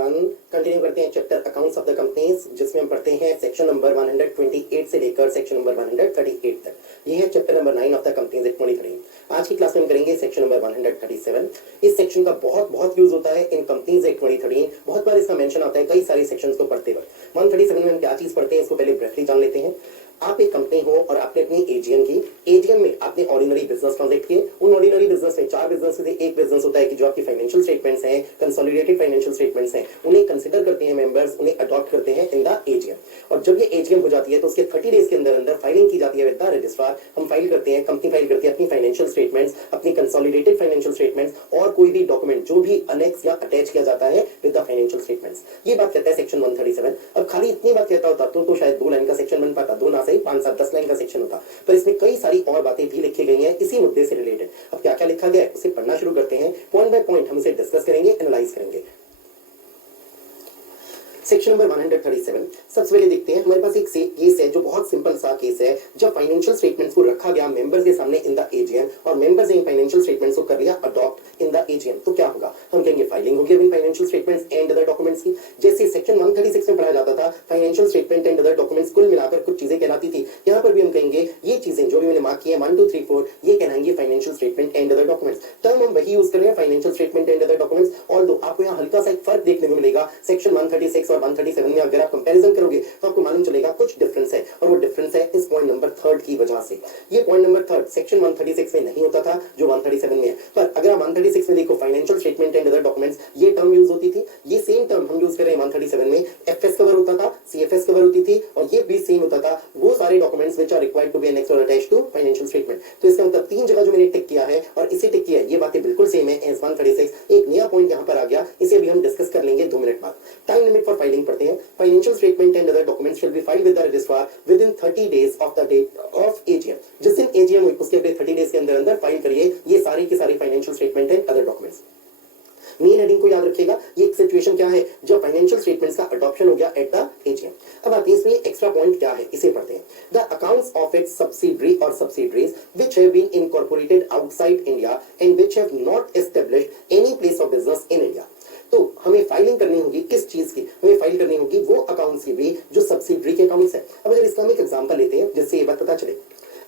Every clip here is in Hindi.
एवरीवन। कंटिन्यू करते हैं chapter accounts of the companies, जिसमें हम पढ़ते हैं सेक्शन नंबर 128 से लेकर सेक्शन नंबर 138 तक। ये है chapter number 9 of the companies act 2013। आज की क्लास में हम करेंगे सेक्शन नंबर 137। इस सेक्शन का बहुत यूज होता है इन कंपनीज एक्ट 2013। बहुत बार इसका मेंशन आता है कई सारे सेक्शंस को पढ़ते वक्त। 137 में हम क्या चीज पढ़ते हैं इसको पहले ब्रीफली जान लेते हैं। आप एक कंपनी हो और आपने अपनी एजीएम की, एजीएम में आपने ऑर्डिनरी बिजनेस ट्रांजेक्ट किए। उन ऑर्डिनरी बिजनेस में 4 बिजनेस में से एक बिजनेस होता है कि जो आपकी फाइनेंशियल स्टेटमेंट्स हैं, कंसोलिडेटेड फाइनेंशियल स्टेटमेंट्स हैं, उन्हें कंसीडर करते हैं मेंबर्स, उन्हें अडॉप्ट करते हैं इन द एजीएम। और जब ये एजीएम हो जाती है तो उसके 30 डेज के अंदर फाइलिंग की जाती है विद द रजिस्ट्रार। हम फाइल करते हैं, कंपनी फाइल करती है अपनी फाइनेंशियल स्टेटमेंट्स, अपनी कंसोलिडेटेड फाइनेंशियल स्टेटमेंट्स और कोई भी डॉक्यूमेंट जो भी अनेक्स या अटैच किया जाता है विद द फाइनेंशियल स्टेटमेंट्स। ये बात कहता है सेक्शन 137। अब खाली इतनी बात कहता होता तो शायद 2 लाइन का सेक्शन बन पाता, 2 ना सही 5 7 10 लाइन का सेक्शन होता, पर इसमें कई सारी और बातें भी लिखी गई हैं इसी मुद्दे से रिलेटेड। अब क्या क्या लिखा गया है उसे पढ़ना शुरू करते हैं। पॉइंट बाय पॉइंट हम इसे डिस्कस करेंगे, एनालाइज करेंगे। सेक्शन नंबर 137 सबसे पहले देखते हैं। हमारे पास एक केस है जो बहुत सिंपल सा केस है। जब फाइनेंशियल स्टेटमेंट्स को रखा गया मेंबर्स के सामने इन द एजीएम और मेंबर्स ने फाइनेंशियल स्टेटमेंट्स को कर लिया अडॉप्ट इन द एजीएम, तो क्या होगा? हम कहेंगे फाइलिंग होगी in financial statements and other documents की। जैसे सेक्शन 136 में पढ़ाया जाता था financial statement and other documents कुल मिलाकर कुछ चीजें कहलाती थी। यहाँ पर भी हम कहेंगे ये चीजें जो भी मैंने मार्क की है 1 2 3 4 ये कहलाएंगे financial statement and other documents. Term हम वही यूज कर रहे हैं financial statement and other documents. Although आपको यहाँ हल्का सा एक फर्क देखने को मिलेगा सेक्शन 136 और 137 में। अगर आप कंपैरिजन करोगे तो आपको मालूम चलेगा कुछ डिफरेंस है, और वो डिफरेंस है इस पॉइंट नंबर 3 की वजह से। ये पॉइंट नंबर 3 सेक्शन 136 में नहीं होता था जो 137 में है। पर अगर आप 136 में देखो financial statement and other documents ये टर्म यूज होती थी। ये सेम टर्म हम यूज कर रहे हैं 137 में। एफएस कवर होता था, सीएफएस कवर होती थी, और ये भी सेम होता था वो सारे documents which are required to be annexed और अटैच्ड टू फाइनेंशियल स्टेटमेंट। तो इसका मतलब 3 जगह जो मैंने टिक किया है और इसे टिक किया है ये बातें बिल्कुल सेम है एज 136। एक नया पॉइंट यहाँ पर आ गया, इसे भी हम डिस्कस कर लेंगे 2 मिनट बाद। टाइम लिमिट फॉर फाइलिंग पढ़ते हैं। Financial statement and other documents shall be filed with the registrar within 30 days of the date of AGM. जिस दिन एजीएम हुई उसके अगले 30 डेज के अंदर फाइल करिए ये सारी की सारी financial statement and other documents. Main heading को याद रखिएगा। ये एक सिचुएशन क्या है जब फाइनेंशियल स्टेटमेंट्स का अडॉप्शन हो गया एट द एजीएम। अब आते हैं इसमें एक्स्ट्रा पॉइंट क्या है इसे पढ़ते हैं। The accounts of its subsidiary और subsidiaries which have been incorporated outside India and which have not established any place of business in India. तो हमें फाइलिंग करनी होगी किस चीज की? हमें फाइल करनी होगी वो अकाउंट्स की भी जो सब्सिडियरी के अकाउंट्स है। अब अगर इसका हम एक एग्जांपल लेते हैं जिससे ये बात पता चले।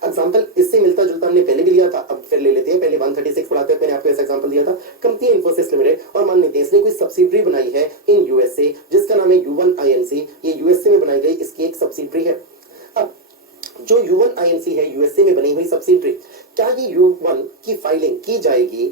एग्जांपल इससे मिलता जुलता हमने पहले भी लिया था, अब फिर ले लेते हैं। पहले 136 पढ़ाते मैंने आपको ऐसा एग्जांपल दिया था। कंपनी इन्फोसिस लिमिटेड, और मान लेते हैं इसने कोई सब्सिडियरी बनाई है इन यूएसए जिसका नाम है U1 INC। ये यूएसए में बनाई गई इसकी एक सब्सिडियरी है। अब जो U1 INC है यूएसए में बनी हुई सब्सिडियरी, क्या ये U1 की फाइलिंग की जाएगी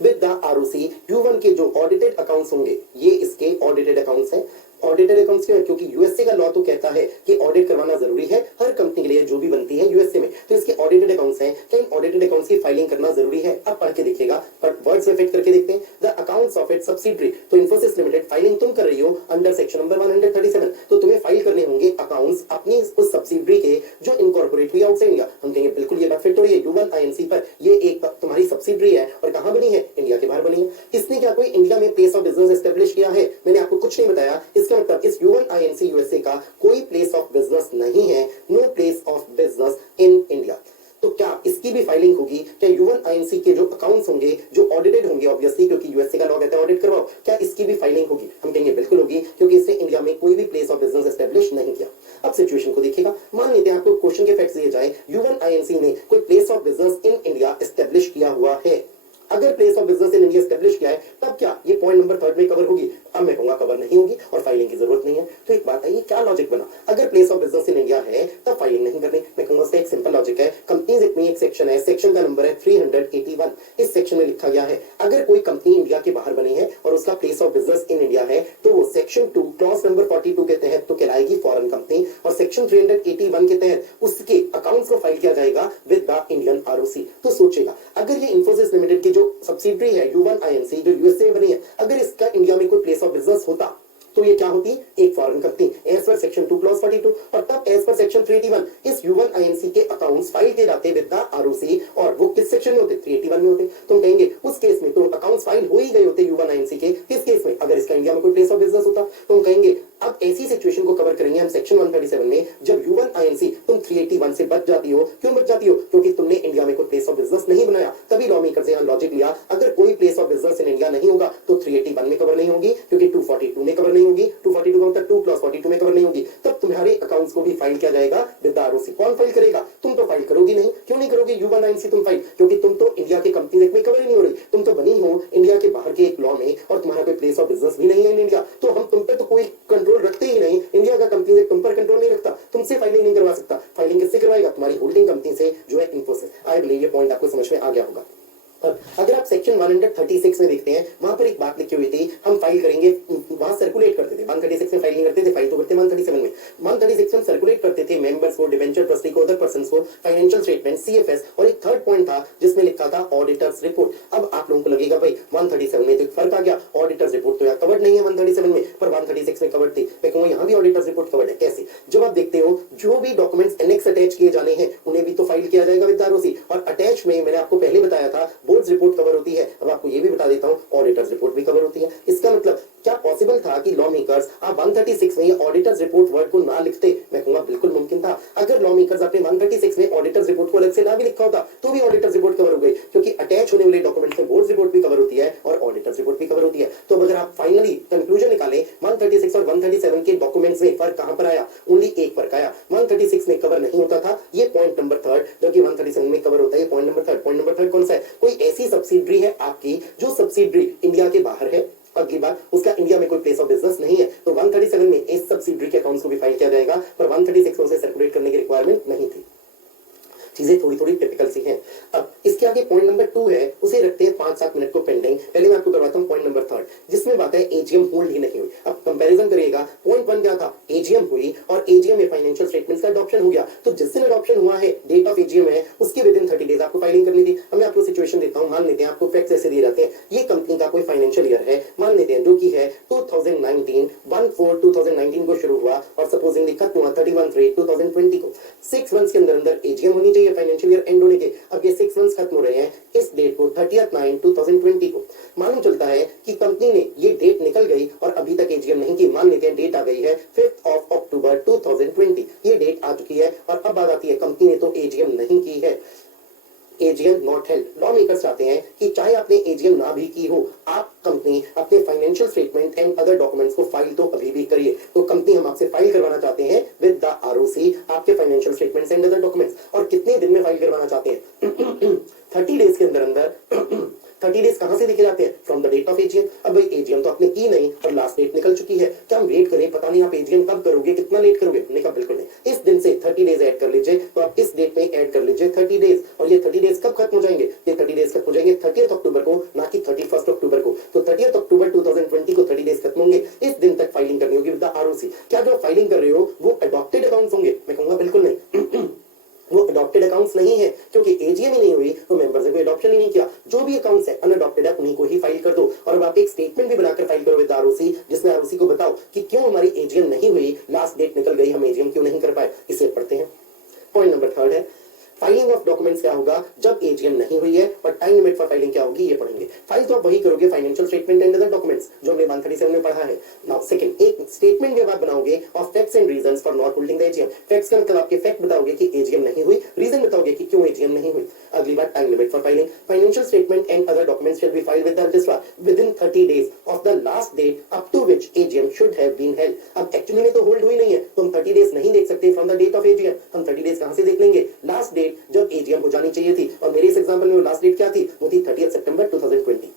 विद द आरओसी? U1 के जो ऑडिटेड अकाउंट्स होंगे ये इसके ऑडिटेड अकाउंट्स हैं। ऑडिटेड अकाउंट्स क्यों है? क्योंकि यूएसए का लॉ तो कहता है कि ऑडिट करवाना जरूरी है हर कंपनी के लिए जो भी बनती है यूएसए में। तो इसके ऑडिटेड अकाउंट्स हैं, क्या इन ऑडिटेड अकाउंट्स की फाइलिंग करना जरूरी है? अब पढ़ के देखिएगा, पर वर्ड्स में फिट करके देखते हैं। The accounts of its subsidiary, तो इन्फोसिस लिमिटेड फाइलिंग तुम कर रही हो अंडर सेक्शन नंबर 137, तो तुम्हें फाइल करने होंगे अकाउंट्स अपनी उस सब्सिडियरी के जो इनकॉर्पोरेट हुई आउटसाइड इंडिया। हम कहेंगे बिल्कुल ये बात फिट हो रही है U1 INC पर। ये एक तुम्हारी सब्सिडियरी है और कहां बनी है? इंडिया के बाहर बनी है। इसने क्या कोई इंडिया में प्लेस ऑफ बिजनेस एस्टेब्लिश किया है? मैंने आपको कुछ नहीं बताया। इसका मतलब इस U1 INC यूएसए का कोई प्लेस ऑफ बिजनेस नहीं है, no place of business in India. तो क्या इसकी भी फाइलिंग होगी? क्या U1 INC के जो अकाउंट्स होंगे जो ऑडिटेड होंगे ऑब्वियसली क्योंकि यूएसए का लॉ कहता है ऑडिट करवाओ, क्या इसकी भी फाइलिंग होगी? हम कहेंगे बिल्कुल होगी क्योंकि इसने इंडिया में कोई भी प्लेस ऑफ बिजनेस एस्टेब्लिश नहीं किया। अब सिचुएशन को देखिएगा। मान लेते हैं आपको क्वेश्चन के फैक्ट्स दिए जाए U1 INC ने कोई place of business in India establish किया हुआ है। अगर place of business in India establish किया है तब क्या ये पॉइंट नंबर 3 में कवर होगी? अब मैं कहूंगा कवर नहीं होगी और फाइलिंग की जरूरत नहीं है। तो एक बात है, ये क्या लॉजिक बना? अगर place of business in India है तब फाइलिंग नहीं करनी। मैं कहूंगा उसका एक सिंपल लॉजिक है। कंपनीज एक्ट में एक सेक्शन है, सेक्शन का नंबर है 381। इस सेक्शन में लिखा गया है अगर कोई कंपनी इंडिया के बाहर बनी है और उसका place of business in India है तो वो सेक्शन 2 क्लॉज नंबर 42 के तहत तो कहलाएगी फॉरेन कंपनी, और सेक्शन 381 के तहत उसके अकाउंट्स को फाइल किया जाएगा विद द इंडियन आरओसी। तो सोचेगा अगर ये इन्फोसिस लिमिटेड की जो सब्सिडियरी है U1 INC जो यूएसए में बनी है, अगर इसका इंडिया में कोई प्लेस ऑफ बिजनेस होता तो ये क्या होती? एक foreign company as per section 2 clause 42। और तब एज पर सेक्शन 381 इस U1 INC के अकाउंट्स फाइल किए जाते विद द आरओसी, और वो किस सेक्शन में होते? 381 में होते। तुम कहेंगे उस केस में तो अकाउंट्स फाइल हो ही गए होते U1 INC के। किस केस में? अगर इसका इंडिया में कोई प्लेस ऑफ बिजनेस होता। तुम कहेंगे अब ऐसी सिचुएशन को कवर करेंगे हम सेक्शन 137 में, जब U1 INC तुम 381 से बच जाती हो। क्यों बच जाती हो? क्योंकि तुमने इंडिया में कोई प्लेस ऑफ बिजनेस नहीं बनाया। तभी लॉ मेकर्स ने लॉजिक लिया, अगर कोई place of business in India नहीं होगा तो 381 में कवर नहीं होगी, क्योंकि 242 में कवर नहीं होगी, 242 का मतलब 2+42 में कवर नहीं होगी। तब तुम्हारे अकाउंट्स को भी फाइल किया जाएगा विद द ROC। कौन फाइल करेगा? तुम तो फाइल करोगी नहीं। क्यों नहीं करोगे U1 INC तुम फाइल? क्योंकि तुम तो इंडिया के कंपनी एक्ट में कवर ही नहीं हो रही। तुम तो बनी हो इंडिया के बाहर के एक लॉ में, और तुम्हारा कोई प्लेस ऑफ बिजनेस भी नहीं है इन इंडिया, तो हम तुम पर तो कोई कंट्रोल रखते ही नहीं। इंडिया का कंपनी एक्ट तुम पर कंट्रोल नहीं रखता, तुमसे फाइलिंग नहीं करवा सकता। फाइलिंग किससे करवाएगा? तुम्हारी होल्डिंग कंपनी से, जो है इन्फोसिस। आई बिलीव ये पॉइंट आपको समझ में आ गया होगा। अगर आप सेक्शन 136 में देखते हैं, वहां पर एक बात लिखी हुई थी, हम फाइल करेंगे, वहां सर्कुलेट करते थे। 136 में फाइल नहीं करते थे, फाइल तो करते 137 में। 136 में सर्कुलेट करते थे मेंबर्स को, डिवेंचर ट्रस्टी को, अदर पर्संस को, फाइनेंशियल स्टेटमेंट, CFS, और एक थर्ड पॉइंट था जिसमें लिखा था ऑडिटर्स रिपोर्ट। अब आप लोगों को लगेगा भाई 137 में तो फर्क आ गया, ऑडिटर्स रिपोर्ट तो यहाँ कवर्ड नहीं है 137 में, पर 136 में कवर्ड थी। मैं कहूंगा यहाँ भी ऑडिटर्स रिपोर्ट कवर्ड है। कैसे? जब आप देखते हो जो भी डॉक्यूमेंट्स एनेक्स अटैच किए जाने हैं उन्हें भी तो फाइल किया जाएगा विद ROC, और अटैच में मैंने आपको पहले बताया था बोर्ड्स रिपोर्ट कवर होती है। अब आपको ये भी बता देता हूं ऑडिटर्स रिपोर्ट भी कवर होती है। इसका मतलब क्या पॉसिबल था कि लॉ मेकर्स आप 136 में ये ऑडिटर्स रिपोर्ट वर्ड को ना लिखते? मैं कहूंगा बिल्कुल मुमकिन था। अगर लॉ मेकर्स आपने 136 में ऑडिटर्स रिपोर्ट को अलग से ना भी लिखा होता तो भी ऑडिटर्स रिपोर्ट कवर हो गई, क्योंकि अटैच होने वाले डॉक्यूमेंट्स में बोर्ड्स रिपोर्ट भी कवर होती है और ऑडिटर्स रिपोर्ट भी कवर होती है। तो अगर आप फाइनली कंक्लूजन निकालें 136 और 137 के डॉक्यूमेंट्स में फर्क कहां पर आया? ओनली एक फर्क आया, 136 में कवर नहीं होता था, ये पॉइंट नंबर थर्ड, जबकि 137 में कवर होता है, point number third. Point number third कौन सा है? कोई ऐसी सब्सिडरी है आपकी जो सब्सिडरी इंडिया के बाहर है, अगली बार उसका इंडिया में कोई प्लेस ऑफ बिजनेस नहीं है, तो 137 में इस सब्सिडरी के अकाउंट्स को भी फाइल किया जाएगा, पर 136 से सर्कुलेट करने की रिक्वायरमेंट नहीं थी। चीजें थोड़ी थोड़ी टिपिकल सी हैं। अब इसके आगे पॉइंट नंबर 2 है, उसे रखते हैं 5-7 मिनट को पेंडिंग। पहले मैं आपको करवाता हूं पॉइंट नंबर 3, जिसमें बात है एजीएम होल्ड ही नहीं हुई। अब कंपैरिजन करिएगा, पॉइंट 1 क्या था? एजीएम हुई और एजीएम में फाइनेंशियल स्टेटमेंट्स का अडॉप्शन हो गया, तो जिस दिन अडॉप्शन हुआ है, डेट ऑफ एजीएम है, उसके विदिन 30 डेज आपको फाइलिंग करनी थी। अब मैं आपको सिचुएशन देता हूं, मान लेते हैं आपको फैक्ट्स ऐसे दिए जाते हैं, ये कंपनी का कोई फाइनेंशियल ईयर है, मान लेते हैं जो कि है 2019 को शुरू हुआ और सपोजिंगली खत्म हुआ 31/3/2020 को। 6 मंथ्स के अंदर अंदर एजीएम होनी चाहिए फाइनेंशियल ईयर एंड होने के। अब ये 6 मंथ्स खत्म हो रहे हैं इस डेट को 30/9/2020 को। मालूम चलता है कि कंपनी ने ये डेट निकल गई और अभी तक एजीएम नहीं की। मान लेते हैं डेट आ गई है 5 अक्टूबर 2020, ये डेट आ चुकी है और अब बात आती है कंपनी ने तो एजीएम नहीं की है, AGM not held. Law makers चाहते हैं कि चाहे आपने एजीएम ना भी की हो, आप कंपनी अपने financial statement and other documents को फाइल तो अभी भी करिए। तो कंपनी हम आपसे फाइल करवाना चाहते हैं विद द ROC आपके financial statements and other documents. और कितने दिन में फाइल करवाना चाहते हैं? 30 डेज के अंदर अंदर 30 डेज कहां से लिखे जाते हैं? From the date of AGM. अब भाई एजीएम तो आपने की नहीं और लास्ट डेट निकल चुकी है, क्या हम वेट करें? पता नहीं आप एजीएम कब करोगे, कितना लेट करोगे? हमने कहा बिल्कुल नहीं, इस दिन से 30 डेज ऐड कर लीजिए। तो आप इस डेट में ऐड कर लीजिए 30 डेज, और ये 30 डेज कब खत्म हो जाएंगे? ये 30 डेज खत्म हो जाएंगे 30 अक्टूबर को, ना कि 31 अक्टूबर को। तो 30 अक्टूबर 2020 को 30 डेज खत्म होंगे, इस दिन तक फाइलिंग करनी होगी विद द ROC। क्या जो फाइलिंग कर रहे हो वो अडॉप्टेड अकाउंट्स होंगे? मैं कहूंगा बिल्कुल नहीं। वो अडॉप्टेड अकाउंट्स नहीं है, क्योंकि एजीएम ही नहीं हुई तो मेंबर्स ने कोई अडॉप्शन ही नहीं किया। जो भी अकाउंट्स है अनअडॉप्टेड है उन्हीं को ही फाइल कर दो। और अब आप एक स्टेटमेंट भी बनाकर फाइल करो विद ROC, जिसमें ROC को बताओ कि क्यों हमारी एजीएम नहीं हुई, लास्ट डेट निकल गई, हम एजीएम क्यों नहीं कर पाए। इसे पढ़ते हैं। पॉइंट नंबर 3 है फाइलिंग ऑफ डॉक्यूमेंट्स क्या होगा जब एजीएम नहीं हुई है, और टाइम लिमिट फॉर फाइलिंग क्या होगी ये पढ़ेंगे। फाइल तो आप वही करोगे financial statement and other documents जो हमने 137 में पढ़ा है। नाउ सेकंड, एक स्टेटमेंट के बाद बनाओगे of facts and reasons for not holding the AGM. Facts का मतलब आपके फैक्ट बताओगे कि एजीएम नहीं हुई, रीजन बताओगे कि क्यों एजीएम नहीं हुई। अगली बात time limit for filing, financial statement and other documents shall be filed with the registrar within 30 days of the last date up to which AGM should have been held. अब एक्चुअली में तो होल्ड हुई नहीं है, तो हम 30 डेज नहीं देख सकते from the date of AGM. हम 30 डेज कहां से देख लेंगे? लास्ट डेट जब एजीएम जानी चाहिए थी, और मेरे इस एग्जांपल में लास्ट डेट क्या थी? वो थी 30 सितंबर 2020।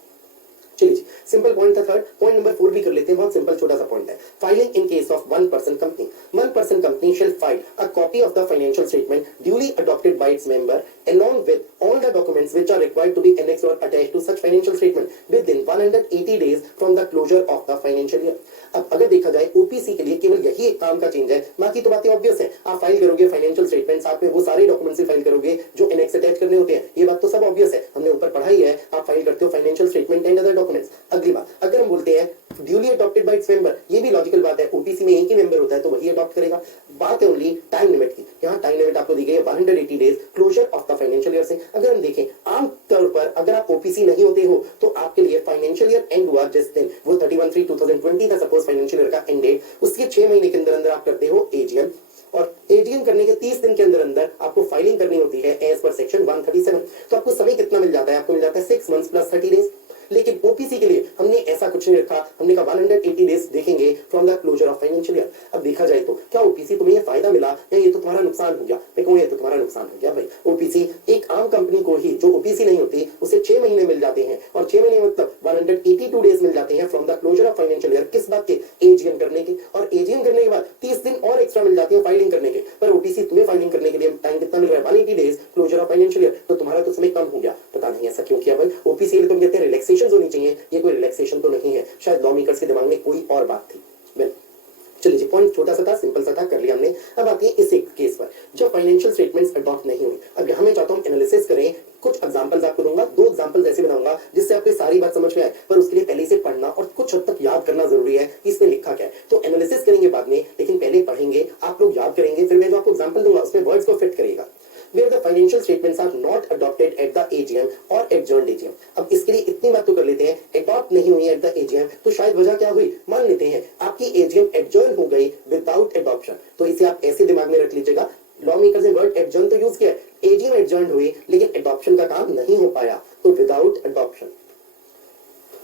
चलिए सिंपल पॉइंट था थर्ड। पॉइंट नंबर 4 भी कर लेते हैं, बहुत सिंपल छोटा सा पॉइंट है। Filing in case of one person company, one person company shall file a copy of the financial statement duly adopted by its member along with all the documents which are required to be annexed or attached to such financial statement within 180 days from the closure of the financial year। अब अगर देखा जाए ओपीसी के लिए केवल यही एक काम का चेंज है, बाकी तो बातें ऑब्वियस है। आप फाइल करोगे फाइनेंशियल स्टेटमेंट्स, आप में वो सारे डॉक्यूमेंट्स से फाइल करोगे जो एनेक्स अटैच करने होते हैं, ये बात तो सब ऑब्वियस है, हमने ऊपर पढ़ाई है। आप फाइल करते हो financial statement and other documents. अगली बात, अगर हम बोलते हैं duly adopted by its member, ये भी लॉजिकल बात है, ओपीसी में एक ही मेंबर होता है तो वही अडॉप्ट करेगा। बात है ओनली टाइम लिमिट की। यहाँ टाइम लिमिट आपको दी गई है 180 days closure of the financial year से। अगर हम देखें आम तौर पर अगर आप ओपीसी नहीं होते हो तो आपके लिए फाइनेंशियल ईयर एंड हुआ जिस दिन वो 31/3/2020 था, सपोज फाइनेंशियल ईयर का एंड डेट, उसके 6 महीने के अंदर अंदर आप करते हो एजीएम, और एजीएम करने के 30 दिन के अंदर अंदर आपको फाइलिंग करनी होती है एज पर सेक्शन 137। तो आपको समय कितना मिल जाता है? आपको मिल जाता है 6 मंथ्स प्लस 30 डेज। लेकिन ओपीसी के लिए हमने ऐसा कुछ नहीं रखा, हमने कहा 180 डेज देखेंगे from the closure of financial year. अब देखा जाए तो क्या ओपीसी तुम्हें ये फायदा मिला या ये तो तुम्हारा नुकसान हो गया? मैं कहूँ ये तो तुम्हारा नुकसान हो गया भाई। ओपीसी एक आम कंपनी को ही जो ओपीसी नहीं होती उसे 6 महीने मिल जाते हैं, और 6 महीने मतलब 182 डेज मिल जाते हैं from the closure of financial year. किस बात के? एजीएम करने के। और एजीएम करने के बाद 30 दिन और एक्स्ट्रा मिल जाते हैं फाइलिंग करने के। पर ओपीसी तुम्हें फाइलिंग करने के लिए टाइम कितना मिल रहा है? 180 days closure of financial year. तो तुम्हारा तो समय कम हो गया। पता नहीं ऐसा क्यों किया भाई। ओपीसी तुम कहते हैं रिलैक्सेशन होनी चाहिए, ये कोई रिलैक्सेशन तो नहीं है, शायद लॉ मेकर्स के दिमाग में कोई और बात थी। चलिए जी, पॉइंट छोटा सा था, सिंपल सा था, कर लिया हमने। अब आते हैं इस एक केस पर जब फाइनेंशियल स्टेटमेंट्स अडॉप्ट नहीं हुई। अब यहाँ मैं चाहता हूँ एनालिसिस करें, कुछ एग्जांपल्स आपको दूंगा, 2 एग्जांपल्स ऐसे बनाऊंगा जिससे आपको सारी बात समझ में आए, पर उसके लिए पहले से पढ़ना और कुछ हद तक याद करना जरूरी है कि इसमें लिखा क्या है। तो एनालिसिस करेंगे बाद में, लेकिन पहले पढ़ेंगे, आप लोग याद करेंगे, फिर मैं जो आपको एग्जांपल दूंगा उसमें वर्ड्स को फिट करेगा। Where the financial statements are not adopted at the AGM or adjourned AGM। अब इसके लिए इतनी बात तो कर लेते हैं, अडॉप्ट नहीं हुई एट द AGM, तो शायद वजह क्या हुई? मान लेते हैं आपकी AGM एडजर्न हो गई विदाउट एडॉप्शन, तो इसे आप ऐसे दिमाग में रख लीजिएगा, लॉ मेकर्स ने वर्ड एडजर्न तो यूज किया है, AGM एडजर्न हुई लेकिन एडॉप्शन का काम नहीं हो पाया, तो विदाउट एडॉप्शन,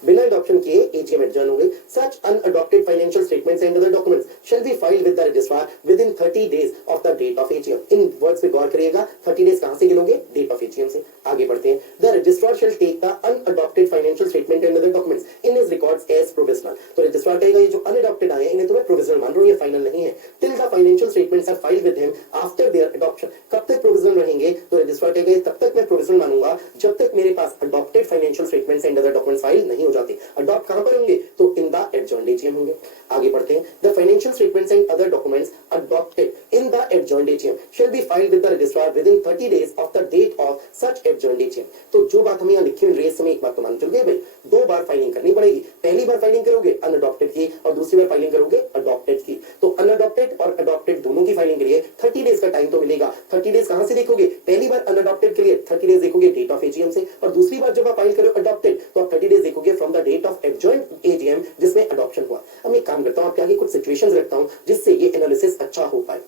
बिना एडॉप्शन किए एजीएम एडजर्न हो गई। Such unadopted financial statements and other documents shall be filed with the registrar within 30 days of the date of AGM. In words पे गौर करिएगा, 30 डेज कहां से गिनोगे? डेट ऑफ एजीएम से। आगे बढ़ते हैं। The registrar shall take the unadopted financial statement and other documents in his records as provisional. तो रजिस्ट्रार कहेगा ये जो अनअडॉप्टेड आए हैं इन्हें तो मैं प्रोविजनल मान रहा हूं, ये फाइनल नहीं है। Till the financial statements are filed with him after their adoption. कब तक प्रोविजनल रहेंगे? तो रजिस्ट्रार कहेगा तब तक मैं प्रोविजनल मानूंगा जब तक मेरे पास adopted financial statements and other documents file नहीं हो जाते। अडॉप्ट कहां पर होंगे? तो इन द एडजॉर्न्ड एजीएम होंगे। आगे बढ़ते हैं। The financial statements and other documents adopted in the adjourned AGM shall be filed with the registrar within 30 days of the date of such adjourned AGM. तो जो बात हमें यहां लिखी हुई रेस में एक बात तो मान चल गए भाई, 2 बार फाइलिंग करनी पड़ेगी। पहली बार फाइलिंग करोगे अनअडॉप्टेड की, और दूसरी बार फाइलिंग करोगे अडॉप्टेड की। तो अनअडॉप्टेड और अडॉप्टेड दोनों की फाइलिंग के लिए 30 डेज का टाइम तो मिलेगा। 30 डेज कहां से देखोगे? पहली बार अनअडॉप्टेड के लिए 30 डेज देखोगे डेट ऑफ एजीएम से, और दूसरी बार जब आप फाइल करो अडॉप्टेड तो आप 30 डेज देखोगे from the date of adjourned AGM जिसमें अडॉप्शन हुआ। अब मैं काम करता हूं, आपके आगे कुछ सिचुएशंस रखता हूं जिससे ये एनालिसिस अच्छा हो पाए।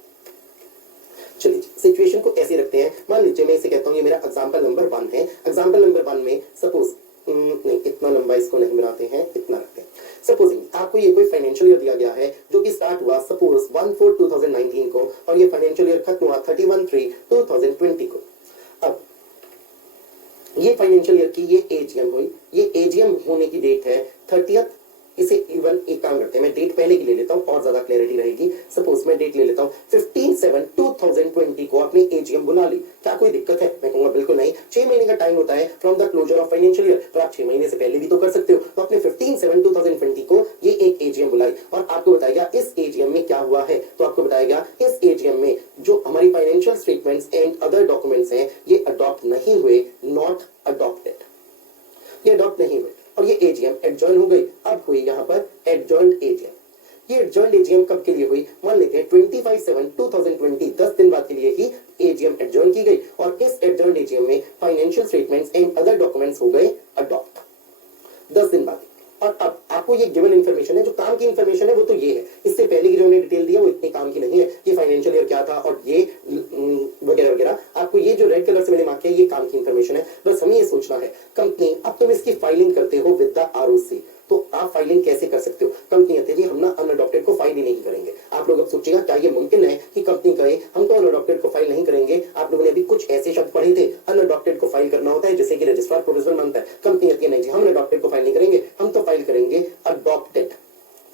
चलिए सिचुएशन को ऐसे रखते हैं, मान लीजिए मैं इसे कहता हूं ये मेरा एग्जांपल नंबर 1 है। एग्जांपल नंबर 1 में सपोज नहीं, इतना लंबा इसको नहीं बनाते हैं, इतना रखते हैं। सपोजिंग आपको ये कोई फाइनेंशियल ईयर दिया गया है जो कि स्टार्ट हुआ सपोज 1/4/2019 को, और ये फाइनेंशियल ईयर खत्म हुआ 31/3/2020 को। अब ये फाइनेंशियल ईयर की ये एजीएम हुई, ये एजीएम होने की डेट है 30th। इसे इवन एक काम करते हैं, मैं डेट पहले की ले लेता हूं और ज्यादा क्लैरिटी रहेगी। सपोज मैं डेट ले लेता हूं 15/7/2020 को अपने एजीएम बुला ली। क्या कोई दिक्कत है? मैं कहूंगा बिल्कुल नहीं। 6 महीने का टाइम होता है from the closure of financial year, तो आप 6 महीने से पहले भी तो कर सकते हो। तो अपने 15/7/2020 को ये एक एजीएम बुलाई, और आपको बताएगा इस एजीएम में क्या हुआ है। तो आपको बताएगा इस एजीएम में जो हमारी financial statements and other documents हैं ये अडॉप्ट नहीं हुए, नॉट अडॉप्टेड, ये अडॉप्ट नहीं हुए, और ये एजीएम एडजॉर्न हो गई। अब हुई यहाँ पर एडजॉर्न्ड एजीएम। ये एडजॉर्न्ड एजीएम कब के लिए हुई? मान लेते हैं 25/7/2020, 10 दिन बाद के लिए ही एजीएम एडजॉर्न की गई, और इस एडजॉर्न्ड एजीएम में financial statements and other documents हो गए अडॉप्ट 10 दिन बाद। और अब आपको ये गिवन इन्फॉर्मेशन है, जो काम की इन्फॉर्मेशन है वो तो ये है, इससे पहले की जो मैंने डिटेल दिया वो इतने काम की नहीं है। ये फाइनेंशियल ईयर क्या था और ये वगैरह वगैरह, आपको ये जो रेड कलर से मैंने मार्क किया ये काम की इन्फॉर्मेशन है। बस हमें ये सोचना है कंपनी, अब तुम इसकी फाइलिंग करते हो विद द आरओसी, तो आप फाइलिंग कैसे कर सकते हो? कंपनी कहती है जी हम ना अनअडॉप्टेड को फाइल ही नहीं करेंगे। आप लोग अब सोचिएगा क्या ये मुमकिन है कि कंपनी कहे हम तो अनअडॉप्टेड को फाइल नहीं करेंगे? आप लोगों ने अभी कुछ ऐसे शब्द पढ़े थे, अनअडॉप्टेड को फाइल करना होता है जिसे कि रजिस्ट्रार प्रोविजनल मानता है। कंपनी कहती है नहीं जी हम अनअडॉप्टेड को फाइल नहीं करेंगे, हम तो फाइल करेंगे adopted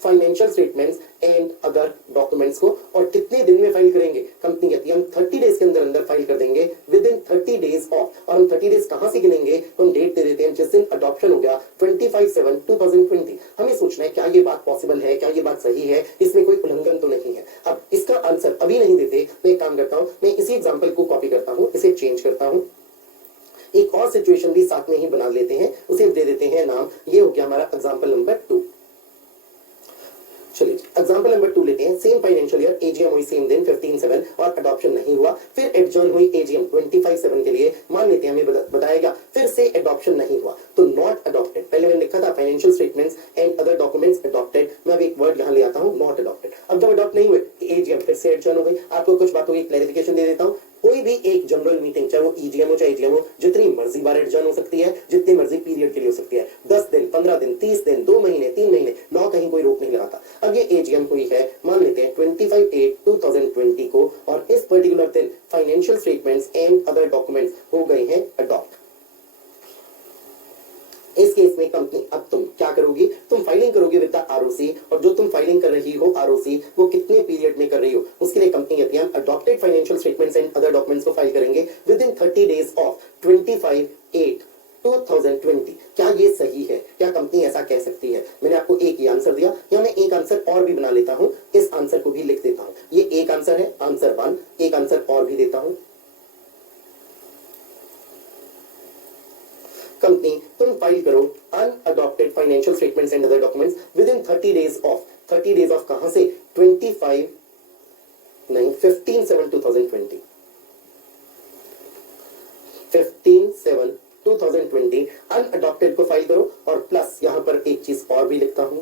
financial statements and other documents को। और कितने दिन में फाइल करेंगे? कंपनी कहती है हम 30 डेज के अंदर अंदर फाइल कर देंगे विद इन 30 डेज ऑफ। और हम 30 डेज कहां से गिनेंगे? तो हम डेट दे देते हैं जिस दिन अडॉप्शन हो गया 25/7/2020। हमें सोचना है क्या ये बात पॉसिबल है, क्या ये बात सही है, इसमें कोई उल्लंघन तो नहीं है। अब इसका आंसर अभी नहीं देते, मैं एक काम करता हूं, मैं इसी एग्जाम्पल को कॉपी करता हूं, इसे चेंज करता हूं, एक और सिचुएशन भी साथ में ही बना लेते हैं, उसे दे देते हैं नाम, ये हो गया हमारा एग्जाम्पल नंबर 2। चलिए एग्जांपल नंबर 2 लेते हैं। सेम फाइनेंशियल ईयर एजीएम हुई सेम दिन 15/7 और अडॉप्शन नहीं हुआ, फिर एडजॉर्न हुई एजीएम 25/7 के लिए, मान लेते हैं हमें बताया गया, फिर से एडॉप्शन नहीं हुआ तो नॉट अडॉप्टेड। पहले मैंने लिखा था financial statements and other documents adopted, मैं अब एक वर्ड यहां ले आता हूं नॉट अडॉप्टेड। अब जब अडॉप्ट नहीं हुए एजीएम फिर से एडजॉर्न हो गई। आपको कुछ बातों की क्लैरिफिकेशन दे देता हूं। कोई भी एक जनरल मीटिंग, चाहे वो ईजीएम हो चाहे एजीएम हो, जितनी मर्जी बार एडजॉर्न हो सकती है, जितने मर्जी पीरियड के लिए हो सकती है, 10 दिन, 15 दिन, 30 दिन, 2 महीने, 3 महीने, लॉ कहीं कोई रोक नहीं लगाता। अब ये एजीएम हुई है मान लेते हैं 25/8/2020 को, और इस पर्टिकुलर दिन financial statements and other documents हो गए हैं अडॉप्ट। इस केस में कंपनी, अब तुम क्या करोगी, तुम फाइलिंग करोगे विद द आरओसी, और जो तुम फाइलिंग कर रही हो आरओसी वो कितने पीरियड में कर रही हो, उसके लिए कंपनी कहती है adopted financial statements and other documents को फाइल करेंगे विद इन 30 डेज ऑफ 25/8/2020। क्या ये सही है? क्या कंपनी ऐसा कह सकती है? मैंने आपको एक ही आंसर दिया, या मैं एक आंसर और भी बना लेता हूं, इस आंसर को भी लिख देता हूं। ये एक आंसर है, आंसर 1। एक आंसर और भी देता हूं। कंपनी तुम फाइल करो unadopted financial statements and other documents within 30 days of, 30 days of कहां से, 15/7/2020, 15/7/2020 अनअडॉप्टेड को फाइल करो, और प्लस यहां पर एक चीज और भी लिखता हूं।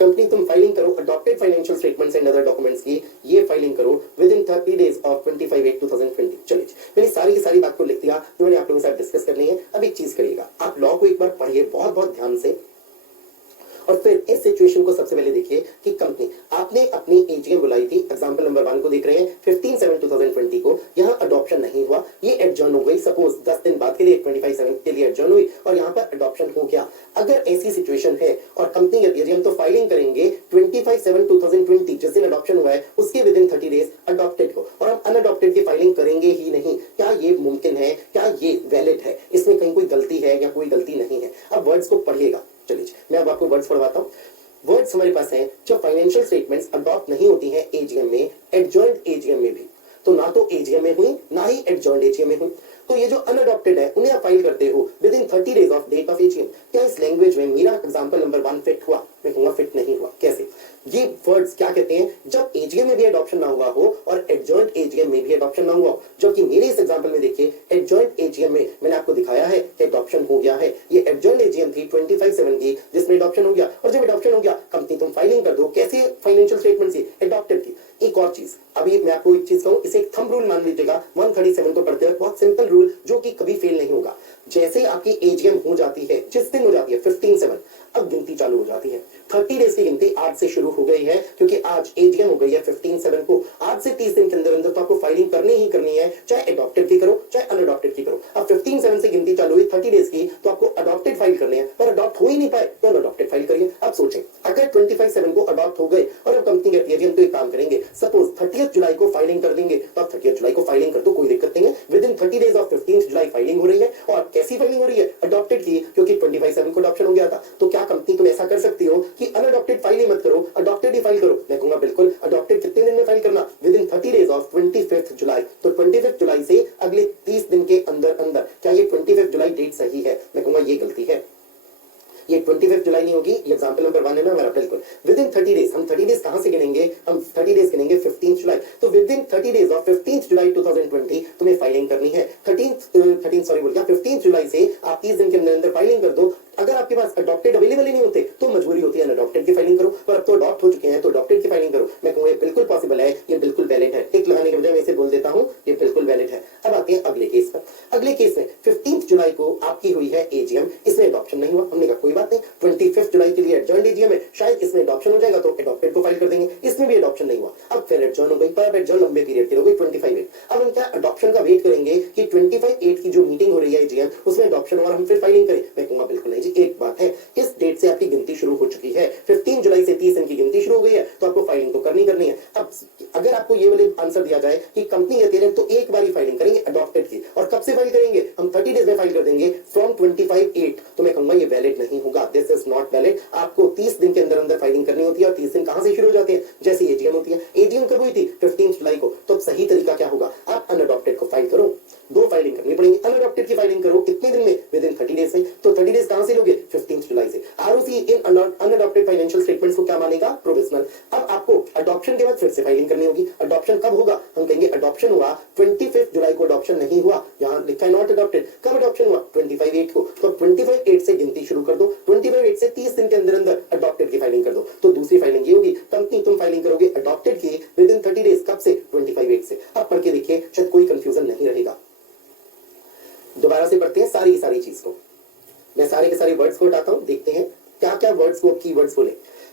कंपनी तुम फाइलिंग करो adopted financial statements and other documents की, ये फाइलिंग करो विद इन 30 डेज ऑफ 25/8/2020। चलिए मैंने सारी की सारी बात को लिख दिया जो मैंने आप लोगों के साथ डिस्कस करनी है। अब एक चीज करिएगा, आप लॉ को एक बार पढ़िए बहुत बहुत ध्यान से, और फिर इस सिचुएशन को सबसे पहले देखिए कि कंपनी, आपने अपनी एजीएम बुलाई थी, एग्जांपल नंबर 1 को देख रहे हैं 15/7/2020 को, यहां अडॉप्शन नहीं हुआ, ये एडजॉर्न हो गई, सपोज 10 दिन बाद के लिए 25/7 के लिए एडजॉर्न हुई, और यहां पर अडॉप्शन हो गया। अगर ऐसी सिचुएशन है और कंपनी कहती है हम तो फाइलिंग करेंगे 25/7/2020 जिस दिन अडॉप्शन हुआ है उसके विद इन 30 डेज अडॉप्टेड को, और हम अनअडॉप्टेड की फाइलिंग करेंगे ही नहीं, क्या ये मुमकिन है? क्या ये वैलिड है? इसमें कहीं कोई गलती है या कोई गलती नहीं है? अब वर्ड्स को पढ़िएगा। चलिए मैं अब आपको वर्ड्स पढ़वाता हूं। वर्ड्स हमारे पास हैं, जब फाइनेंशियल स्टेटमेंट्स अडॉप्ट नहीं होती हैं एजीएम में, एडजॉइंट एजीएम में भी, तो ना तो एजीएम में हुई ना ही एडजॉइंट एजीएम में हुई, तो ये जो अनअडॉप्टेड है उन्हें आप फाइल करते हो within 30 days of date of AGM. क्या इस लैंग्वेज में मेरा एग्जांपल नंबर 1 फिट हुआ? मैं कहूंगा फिट नहीं हुआ। कैसे? ये वर्ड्स क्या कहते हैं, जब एजीएम में भी अडॉप्शन ना हुआ हो और एडजॉइंट एजीएम में भी अडॉप्शन ना हुआ हो, जबकि मेरे इस एग्जांपल में देखिए एडजॉइंट एजीएम में मैंने आपको दिखाया है कि अडॉप्शन हो गया है। ये एडजॉइंट एजीएम थी 25/7 की जिसमें अडॉप्शन हो गया, और जब अडॉप्शन हो गया कंपनी तुम फाइलिंग कर दो कैसे, फाइनेंशियल स्टेटमेंट से अडॉप्टेड की। एक और चीज, अभी मैं आपको एक चीज कहूं, इसे एक थंब रूल मान लीजिएगा 137 को पढ़ते हुए, बहुत सिंपल रूल जो कि कभी फेल नहीं होगा। जैसे आपकी एजीएम हो जाती है, जिस दिन हो जाती है 15/7, अब गिनती चालू हो जाती है। 30 डेज की गिनती आज से शुरू हो गई है, क्योंकि आज एजीएम हो गई है 15/7 को। आज से 30 दिन के अंदर अंदर तो आपको फाइलिंग करनी ही करनी है, चाहे अडॉप्टेड की करो चाहे अनअडॉप्टेड की करो। अब 15/7 से गिनती चालू हुई 30 डेज की, तो आपको अडॉप्टेड फाइल करने हैं, पर अडॉप्ट हो ही नहीं पाए तो अनअडॉप्टेड फाइल करिए। अब सोचें, अगर 25/7 को अडॉप्ट हो गए और अब कंपनी कहती है हम तो एक काम करेंगे, सपोज 30 जुलाई को फाइलिंग कर देंगे, तो आप 30 जुलाई को फाइलिंग कर दो, कोई दिक्कत नहीं है। With in 30 days of 15 July filing हो रही है, और कैसी फाइलिंग हो रही है? अडॉप्टेड की, क्योंकि 25/7 को अडॉप्शन हो गया था। तो क्या कंपनी तुम ऐसा कर सकती हो कि अनअडॉप्टेड फाइल ही मत करो, अडॉप्टेड ही फाइल करो? मैं कहूंगा बिल्कुल। अडॉप्टेड कितने दिन में फाइल करना? विद इन 30 डेज ऑफ 25 जुलाई। तो 25 जुलाई से अगले 30 दिन के अंदर अंदर। क्या ये 25 जुलाई डेट सही है? मैं कहूंगा ये गलती है, ये 25 जुलाई नहीं होगी। ये एग्जांपल नंबर 1 है ना हमारा, बिल्कुल विद इन 30 डेज। हम 30 डेज कहां से गिनेंगे? हम 30 डेज गिनेंगे 15 जुलाई। तो विद इन 30 डेज ऑफ 15 जुलाई 2020 तुम्हें फाइलिंग करनी है। 15 जुलाई से आप 30 दिन के अंदर अंदर फाइलिंग कर दो। अगर आपके पास अडॉप्टेड अवेलेबल ही नहीं होते तो मजबूरी होती है अनअडॉप्टेड की फाइलिंग करो, पर अब तो अडॉप्ट हो चुके हैं तो अडॉप्टेड की फाइलिंग करो। मैं कहूंगा ये बिल्कुल पॉसिबल है, ये बिल्कुल वैलिड है। टिक लगाने के बजाय मैं इसे बोल देता हूं ये बिल्कुल वैलिड है। अब आते हैं अगले केस पर। अगले केस में 15 जुलाई को आपकी हुई है एजीएम, इसमें अडॉप्शन नहीं हुआ। हमने कहा कोई बात नहीं, 25 जुलाई के लिए एडजॉइंट एजीएम है, शायद इसमें अडॉप्शन हो जाएगा तो अडॉप्टेड को फाइल कर देंगे। इसमें भी अडॉप्शन नहीं हुआ, अब फिर एडजॉइन हो गई, पर अब एडजॉइन लंबे पीरियड की हो गई 25/8। अब हम क्या अडॉप्शन का वेट करेंगे कि 25/8 की जो मीटिंग हो रही है एजीएम उसमें अडॉप्शन और हम फिर फाइलिंग करें? मैं कहूंगा बिल्कुल नहीं जी। एक बात है, इस डेट से आपकी गिनती शुरू हो चुकी है, 15 जुलाई से 30 दिन की गिनती शुरू हो गई है, तो आपको फाइलिंग तो करनी करनी है। अब अगर आपको ये वाले आंसर दिया जाए कि कंपनी कहती है तो एक बार ही फाइलिंग करेंगे अडॉप्टेड की, और कब से फाइल करेंगे? हम 30 डेज में फाइल कर देंगे फ्रॉम 25/8, तो मैं कहूंगा ये वैलिड नहीं होगा। This is not valid. आपको 30 दिन के अंदर अंदर फाइलिंग करनी होती है, और 30 दिन कहां से शुरू हो जाते हैं? जैसे एजीएम होती है। एजीएम कब हुई थी? 15 जुलाई को। तो सही तरीका क्या होगा? आप अनअडॉप्टेड को फाइल करो, 2 फाइलिंग करनी पड़ेगी। अनअडॉप्टेड की फाइलिंग करो कितने दिन में? विद इन 30 डेज में। तो 30 डेज कहां से लोगे? 15 जुलाई से। आरओसी पीओसी इन अनअडॉप्टेड फाइनेंशियल स्टेटमेंट्स को क्या मानेगा? प्रोविजनल। अब आपको अडॉप्शन के बाद फिर से फाइलिंग करनी होगी। अडॉप्शन कब होगा? हम कहेंगे अडॉप्शन हुआ 25 जुलाई को, अडॉप्शन नहीं हुआ, यहां लिखा है नॉट अडॉप्टेड। कब अडॉप्शन हुआ? 25/8 को। तो 25/8 से गिनती शुरू कर दो, 25/8 से 30 दिन के अंदर अंदर अडॉप्टेड की फाइलिंग कर दो। तो दूसरी फाइलिंग ये होगी, कंपनी तुम फाइलिंग करोगे अडॉप्टेड की विद इन 30 डेज। कब से? 25/8 से। अब पढ़ के देखिए, शायद कोई कंफ्यूजन नहीं रहेगा। दोबारा से पढ़ते हैं सारी की सारी चीज को। मैं सारे के सारे वर्ड्स को हटाता हूं, देखते हैं क्या क्या वर्ड्स को की वर्ड्स बोले।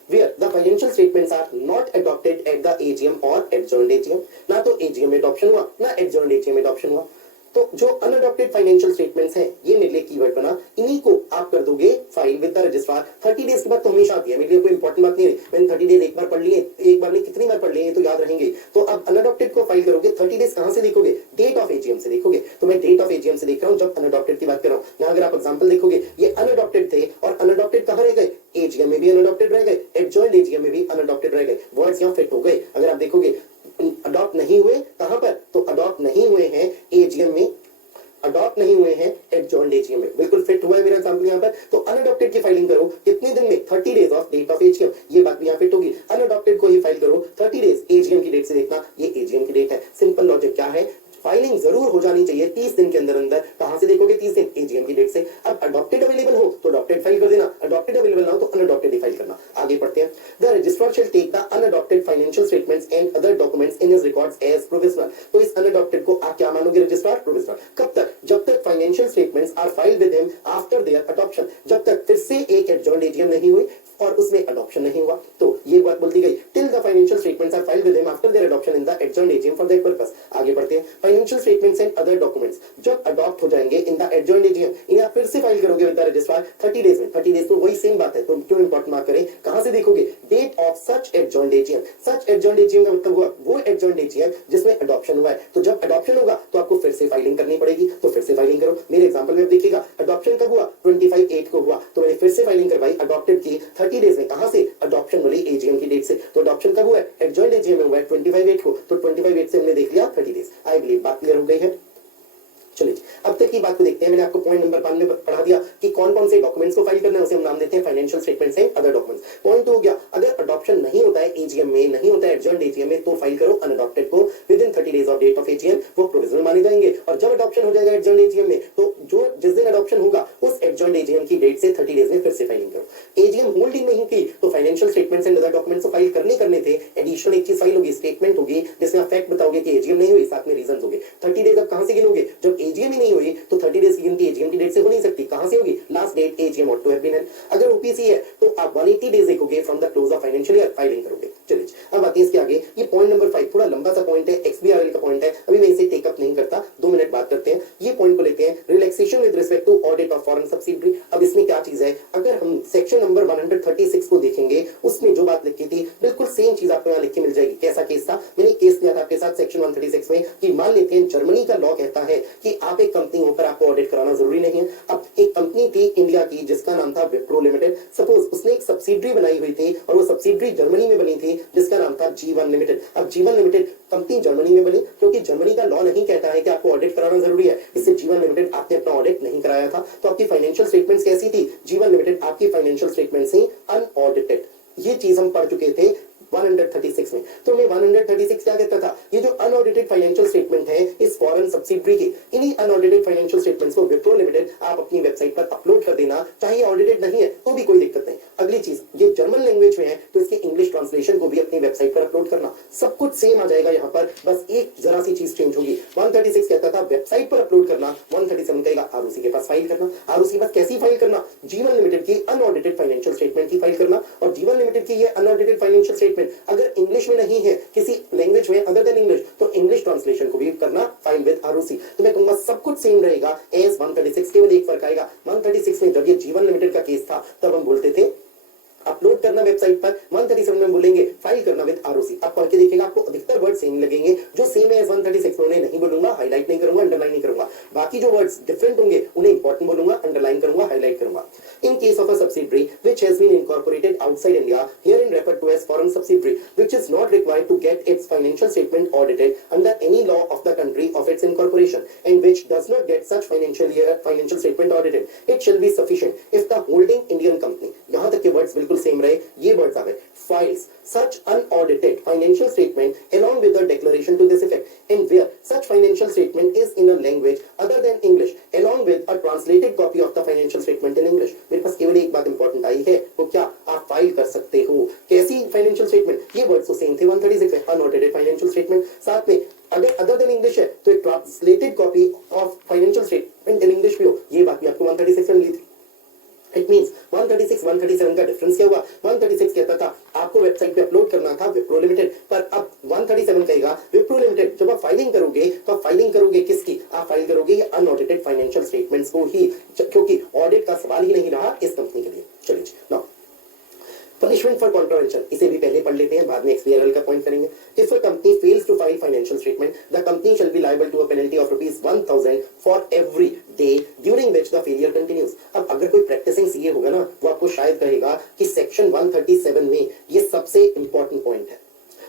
Where the financial statements are not adopted at the AGM or adjourned AGM, ना तो AGM में adoption हुआ ना adjourned AGM में adoption हुआ। तो जो अनअडॉप्टेड फाइनेंशियल स्टेटमेंट्स हैं, ये मेरे लिए कीवर्ड बना, इन्हीं को आप कर दोगे file with the registrar. 30 days के बाद तो हमेशा आती है, मेरे लिए कोई इंपॉर्टेंट बात नहीं है। मैंने 30 डेज एक बार पढ़ लिए, एक बार नहीं कितनी बार पढ़ लिए तो याद रहेंगे। तो अब अनअडॉप्टेड को फाइल करोगे, 30 डेज कहां से देखोगे? डेट ऑफ एजीएम से देखोगे। तो मैं डेट ऑफ एजीएम से देख रहा हूं जब अनअडॉप्टेड की बात कर रहा हूं। यहां अगर आप एग्जांपल देखोगे, ये अनअडॉप्टेड थे और अनअडॉप्टेड कहां रह गए? एजीएम में भी अनअडॉप्टेड रह गए, एडजॉइंट एजीएम में भी अनअडॉप्टेड रह गए। वर्ड्स यहां फिट हो गए। अगर आप देखोगे अडॉप्ट नहीं हुए कहां पर, तो अडॉप्ट नहीं हुए हैं एजीएम में, अडॉप्ट नहीं हुए हैं एडजॉइंट एजीएम में। बिल्कुल फिट हुआ है मेरा एग्जांपल यहां पर। तो अनअडॉप्टेड की फाइलिंग करो कितने दिन में? 30 days of date of AGM. ये बात भी यहां फिट होगी। अनअडॉप्टेड को ही फाइल करो 30 डेज एजीएम की डेट से। देखना ये एजीएम की डेट है। सिंपल लॉजिक क्या है? फाइलिंग जरूर हो जानी चाहिए 30 दिन के अंदर अंदर। कहां से देखोगे? 30 दिन एजीएम की डेट से। अब अडॉप्टेड अवेलेबल हो तो अडॉप्टेड फाइल कर देना, अडॉप्टेड अवेलेबल ना हो तो अनअडॉप्टेड ही फाइल करना। आगे पढ़ते हैं। The registrar shall take the unadopted financial statements and other documents in his records as provisional. तो इस अनअडॉप्टेड को आप क्या मानोगे? Registrar provisional. कब तक? जब तक financial statements are filed with him after their adoption. जब तक फिर से एक एडजॉइंट एजीएम नहीं हुई और उसमें अडॉप्शन नहीं हुआ। तो ये बात बोल दी गई, till the financial statements are filed with him after their adoption in the adjourned AGM for that purpose. आगे बढ़ते हैं। Financial statements and other documents जब अडॉप्ट हो जाएंगे इन द एडजॉइंट एजीएम, इन्हें आप फिर से फाइल करोगे विद द रजिस्ट्रार 30 डेज में। 30 डेज तो वही सेम बात है, तो क्यों इंपॉर्टेंट मार्क करें? कहां से देखोगे? Date of such adjourned AGM. Such adjourned AGM का मतलब हुआ वो एडजॉइंट एजीएम जिसमें अडॉप्शन हुआ है। तो जब अडॉप्शन होगा तो आपको फिर से फाइलिंग करनी पड़ेगी। तो फिर से फाइलिंग करो। मेरे एग्जांपल में देखिएगा, अडॉप्शन कब हुआ? 25/8 को हुआ। तो मैंने फिर से फाइलिंग करवाई अडॉप्टेड की 30 डेज में। कहां से? अडॉप्शन वाली एजीएम की डेट से। तो अडॉप्शन कब हुआ है? एडजॉइंट एजीएम में हुआ है 25/8 को। तो 25/8 से हमने देख लिया 30 डेज। आई बिलीव बात क्लियर हो गई है। चलिए अब तक की बात को देखते हैं। मैंने आपको पॉइंट नंबर 5 में पढ़ा दिया कि कौन कौन से डॉक्यूमेंट्स को फाइल करना है, उसे हम नाम देते हैं financial statements and other documents. Point हो गया, अगर अडॉप्शन नहीं होता है एजीएम में, नहीं होता है एडजॉइंट एजीएम में, तो फाइल करो अनअडॉप्टेड को within 30 days of date of AGM. वो प्रोविजनल माने जाएंगे। और जब अडॉप्शन हो जाएगा एडजॉइंट एजीएम में, तो जो जिस दिन अडॉप्शन होगा उस एडजॉइंट एजीएम की डेट से 30 डेज में फिर से फाइलिंग करो। एजीएम होल्डिंग नहीं की तो financial statements and other documents को फाइल करने थे। एडिशनल एक चीज फाइल होगी, स्टेटमेंट होगी जिसमें फैक्ट बताओगे कि एजीएम नहीं हुई, साथ में रीजंस होंगे। 30 डेज अब कहां से गिनोगे? जब एजीएम ही नहीं हुई तो 30 डेज की गिनती एजीएम की डेट से हो नहीं सकती। कहां से होगी? Last date AGM ought to have been held. अगर ओपीसी है तो आप 180 डेज देखोगे from the close of financial year, filing करोगे। चलिए अब आते हैं इसके आगे। ये पॉइंट नंबर 5 थोड़ा लंबा सा पॉइंट है, एक्सबीआरएल का पॉइंट है, अभी मैं इसे टेकअप नहीं करता, 2 मिनट बात करते हैं। ये पॉइंट को लेते हैं, relaxation with respect to audit of foreign subsidiary. अब इसमें क्या चीज है? अगर हम सेक्शन नंबर 136 को देखेंगे, उसमें जो बात लिखी थी बिल्कुल सेम चीज आपको यहाँ लिख के मिल जाएगी। कैसा केस था? मैंने केस लिया था आपके साथ सेक्शन 136 में कि मान लेते हैं जर्मनी का लॉ कहता है कि आप एक कंपनी हो पर आपको ऑडिट कराना जरूरी नहीं है। अब एक कंपनी थी इंडिया की जिसका नाम था विप्रो लिमिटेड। सपोज उसने एक सब्सिडरी बनाई हुई थी और वो सब्सिडरी जर्मनी में बनी थी जिसका नाम था G1 लिमिटेड। अब G1 लिमिटेड कंपनी जर्मनी में बनी क्योंकि जर्मनी का लॉ नहीं कहता है कि आपको ऑडिट कराना जरूरी है, इससे G1 लिमिटेड आपने अपना ऑडिट नहीं कराया था। तो आपकी फाइनेंशियल स्टेटमेंट्स कैसी थी? G1 लिमिटेड आपकी फाइनेंशियल स्टेटमेंट्स ही अनऑडिटेड। ये चीज हम पढ़ चुके थे 136 में। तो मैं 136 क्या कहता था? ये जो अनऑडिटेड फाइनेंशियल स्टेटमेंट है इस फॉरेन सब्सिडरी के, इन्हीं अनऑडिटेड फाइनेंशियल स्टेटमेंट्स को विप्रो लिमिटेड आप अपनी वेबसाइट पर अपलोड कर देना, चाहे ऑडिटेड नहीं है तो भी कोई दिक्कत नहीं। अगली चीज, ये जर्मन लैंग्वेज में है तो इसके इंग्लिश ट्रांसलेशन को भी अपनी वेबसाइट पर अपलोड करना। सब कुछ सेम आ जाएगा यहाँ पर, बस एक जरा सी चीज चेंज होगी। 136 कहता था वेबसाइट पर अपलोड करना, 137 कहेगा आरओसी के पास फाइल करना। आरओसी के पास कैसी फाइल करना? G1 लिमिटेड की अनऑडिटेड फाइनेंशियल स्टेटमेंट की फाइल करना। और G1 लिमिटेड की ये अनऑडिटेड फाइनेंशियल स्टेटमेंट अगर इंग्लिश में नहीं है, किसी लैंग्वेज में अदर देन इंग्लिश, तो इंग्लिश ट्रांसलेशन को भी करना, फाइल विद आरओसी। तो मैं कहूंगा सब कुछ सेम रहेगा एज 136, केवल एक फर्क आएगा। 136 में जब ये G1 लिमिटेड का केस था तब हम बोलते थे अपलोड करना वेबसाइट पर, 137 में बोलेंगे फाइल करना विद आरओसी। आप पढ़ के देखिएगा आपको अधिकतर वर्ड सेम लगेंगे, जो सेम है 136 में उन्हें नहीं बोलूंगा, हाईलाइट नहीं करूंगा, अंडरलाइन नहीं करूंगा। बाकी जो वर्ड्स डिफरेंट होंगे उन्हें इंपॉर्टेंट बोलूंगा, अंडरलाइन करूंगा, हाईलाइट करूंगा। इन case of a subsidiary which has been incorporated outside India, herein referred to as foreign subsidiary, which is not required to get its financial statement audited under any law of the country of its incorporation, and which does not get such financial statement audited, it shall be sufficient if the holding Indian company यहां तक के वर्ड्स बिल्कुल सेम रहे, ये वर्ड्स आ गए, files such unaudited financial statement along with a declaration to this effect and where such financial statement is in a language other than English along with a translated copy of the financial statement in English। मेरे पास केवल एक बात इंपॉर्टेंट आई है, वो क्या, आप फाइल कर सकते हो। कैसी फाइनेंशियल स्टेटमेंट, ये वर्ड्स तो सेम थे 136 है, अनऑडिटेड फाइनेंशियल स्टेटमेंट, साथ में अगर अदर देन इंग्लिश है तो एक translated copy of financial statement in English भी हो, ये बात भी आपको 136 में मिली थी। इट मींस 136 137 का डिफरेंस क्या हुआ, 136 कहता था आपको वेबसाइट पे अपलोड करना था विप्रो लिमिटेड, पर अब 137 कहेगा विप्रो लिमिटेड। जब आप फाइलिंग करोगे तो आप फाइलिंग करोगे किसकी, आप फाइल करोगे ये अनऑडिटेड फाइनेंशियल स्टेटमेंट्स को ही, क्योंकि ऑडिट का सवाल ही नहीं रहा इस कंपनी के लिए। चलिए नाउ पनिशमेंट फॉर कॉन्ट्रावेंशन, इसे भी पहले पढ़ लेते हैं, बाद में एक्सपीरियल का पॉइंट करेंगे। If a company fails to file financial statement the company shall be liable to a penalty of ₹1000 for every day during which the failure continues. अब अगर कोई प्रैक्टिसिंग सीए होगा ना, वो आपको शायद कहेगा कि सेक्शन 137 में ये सबसे इंपॉर्टेंट पॉइंट है।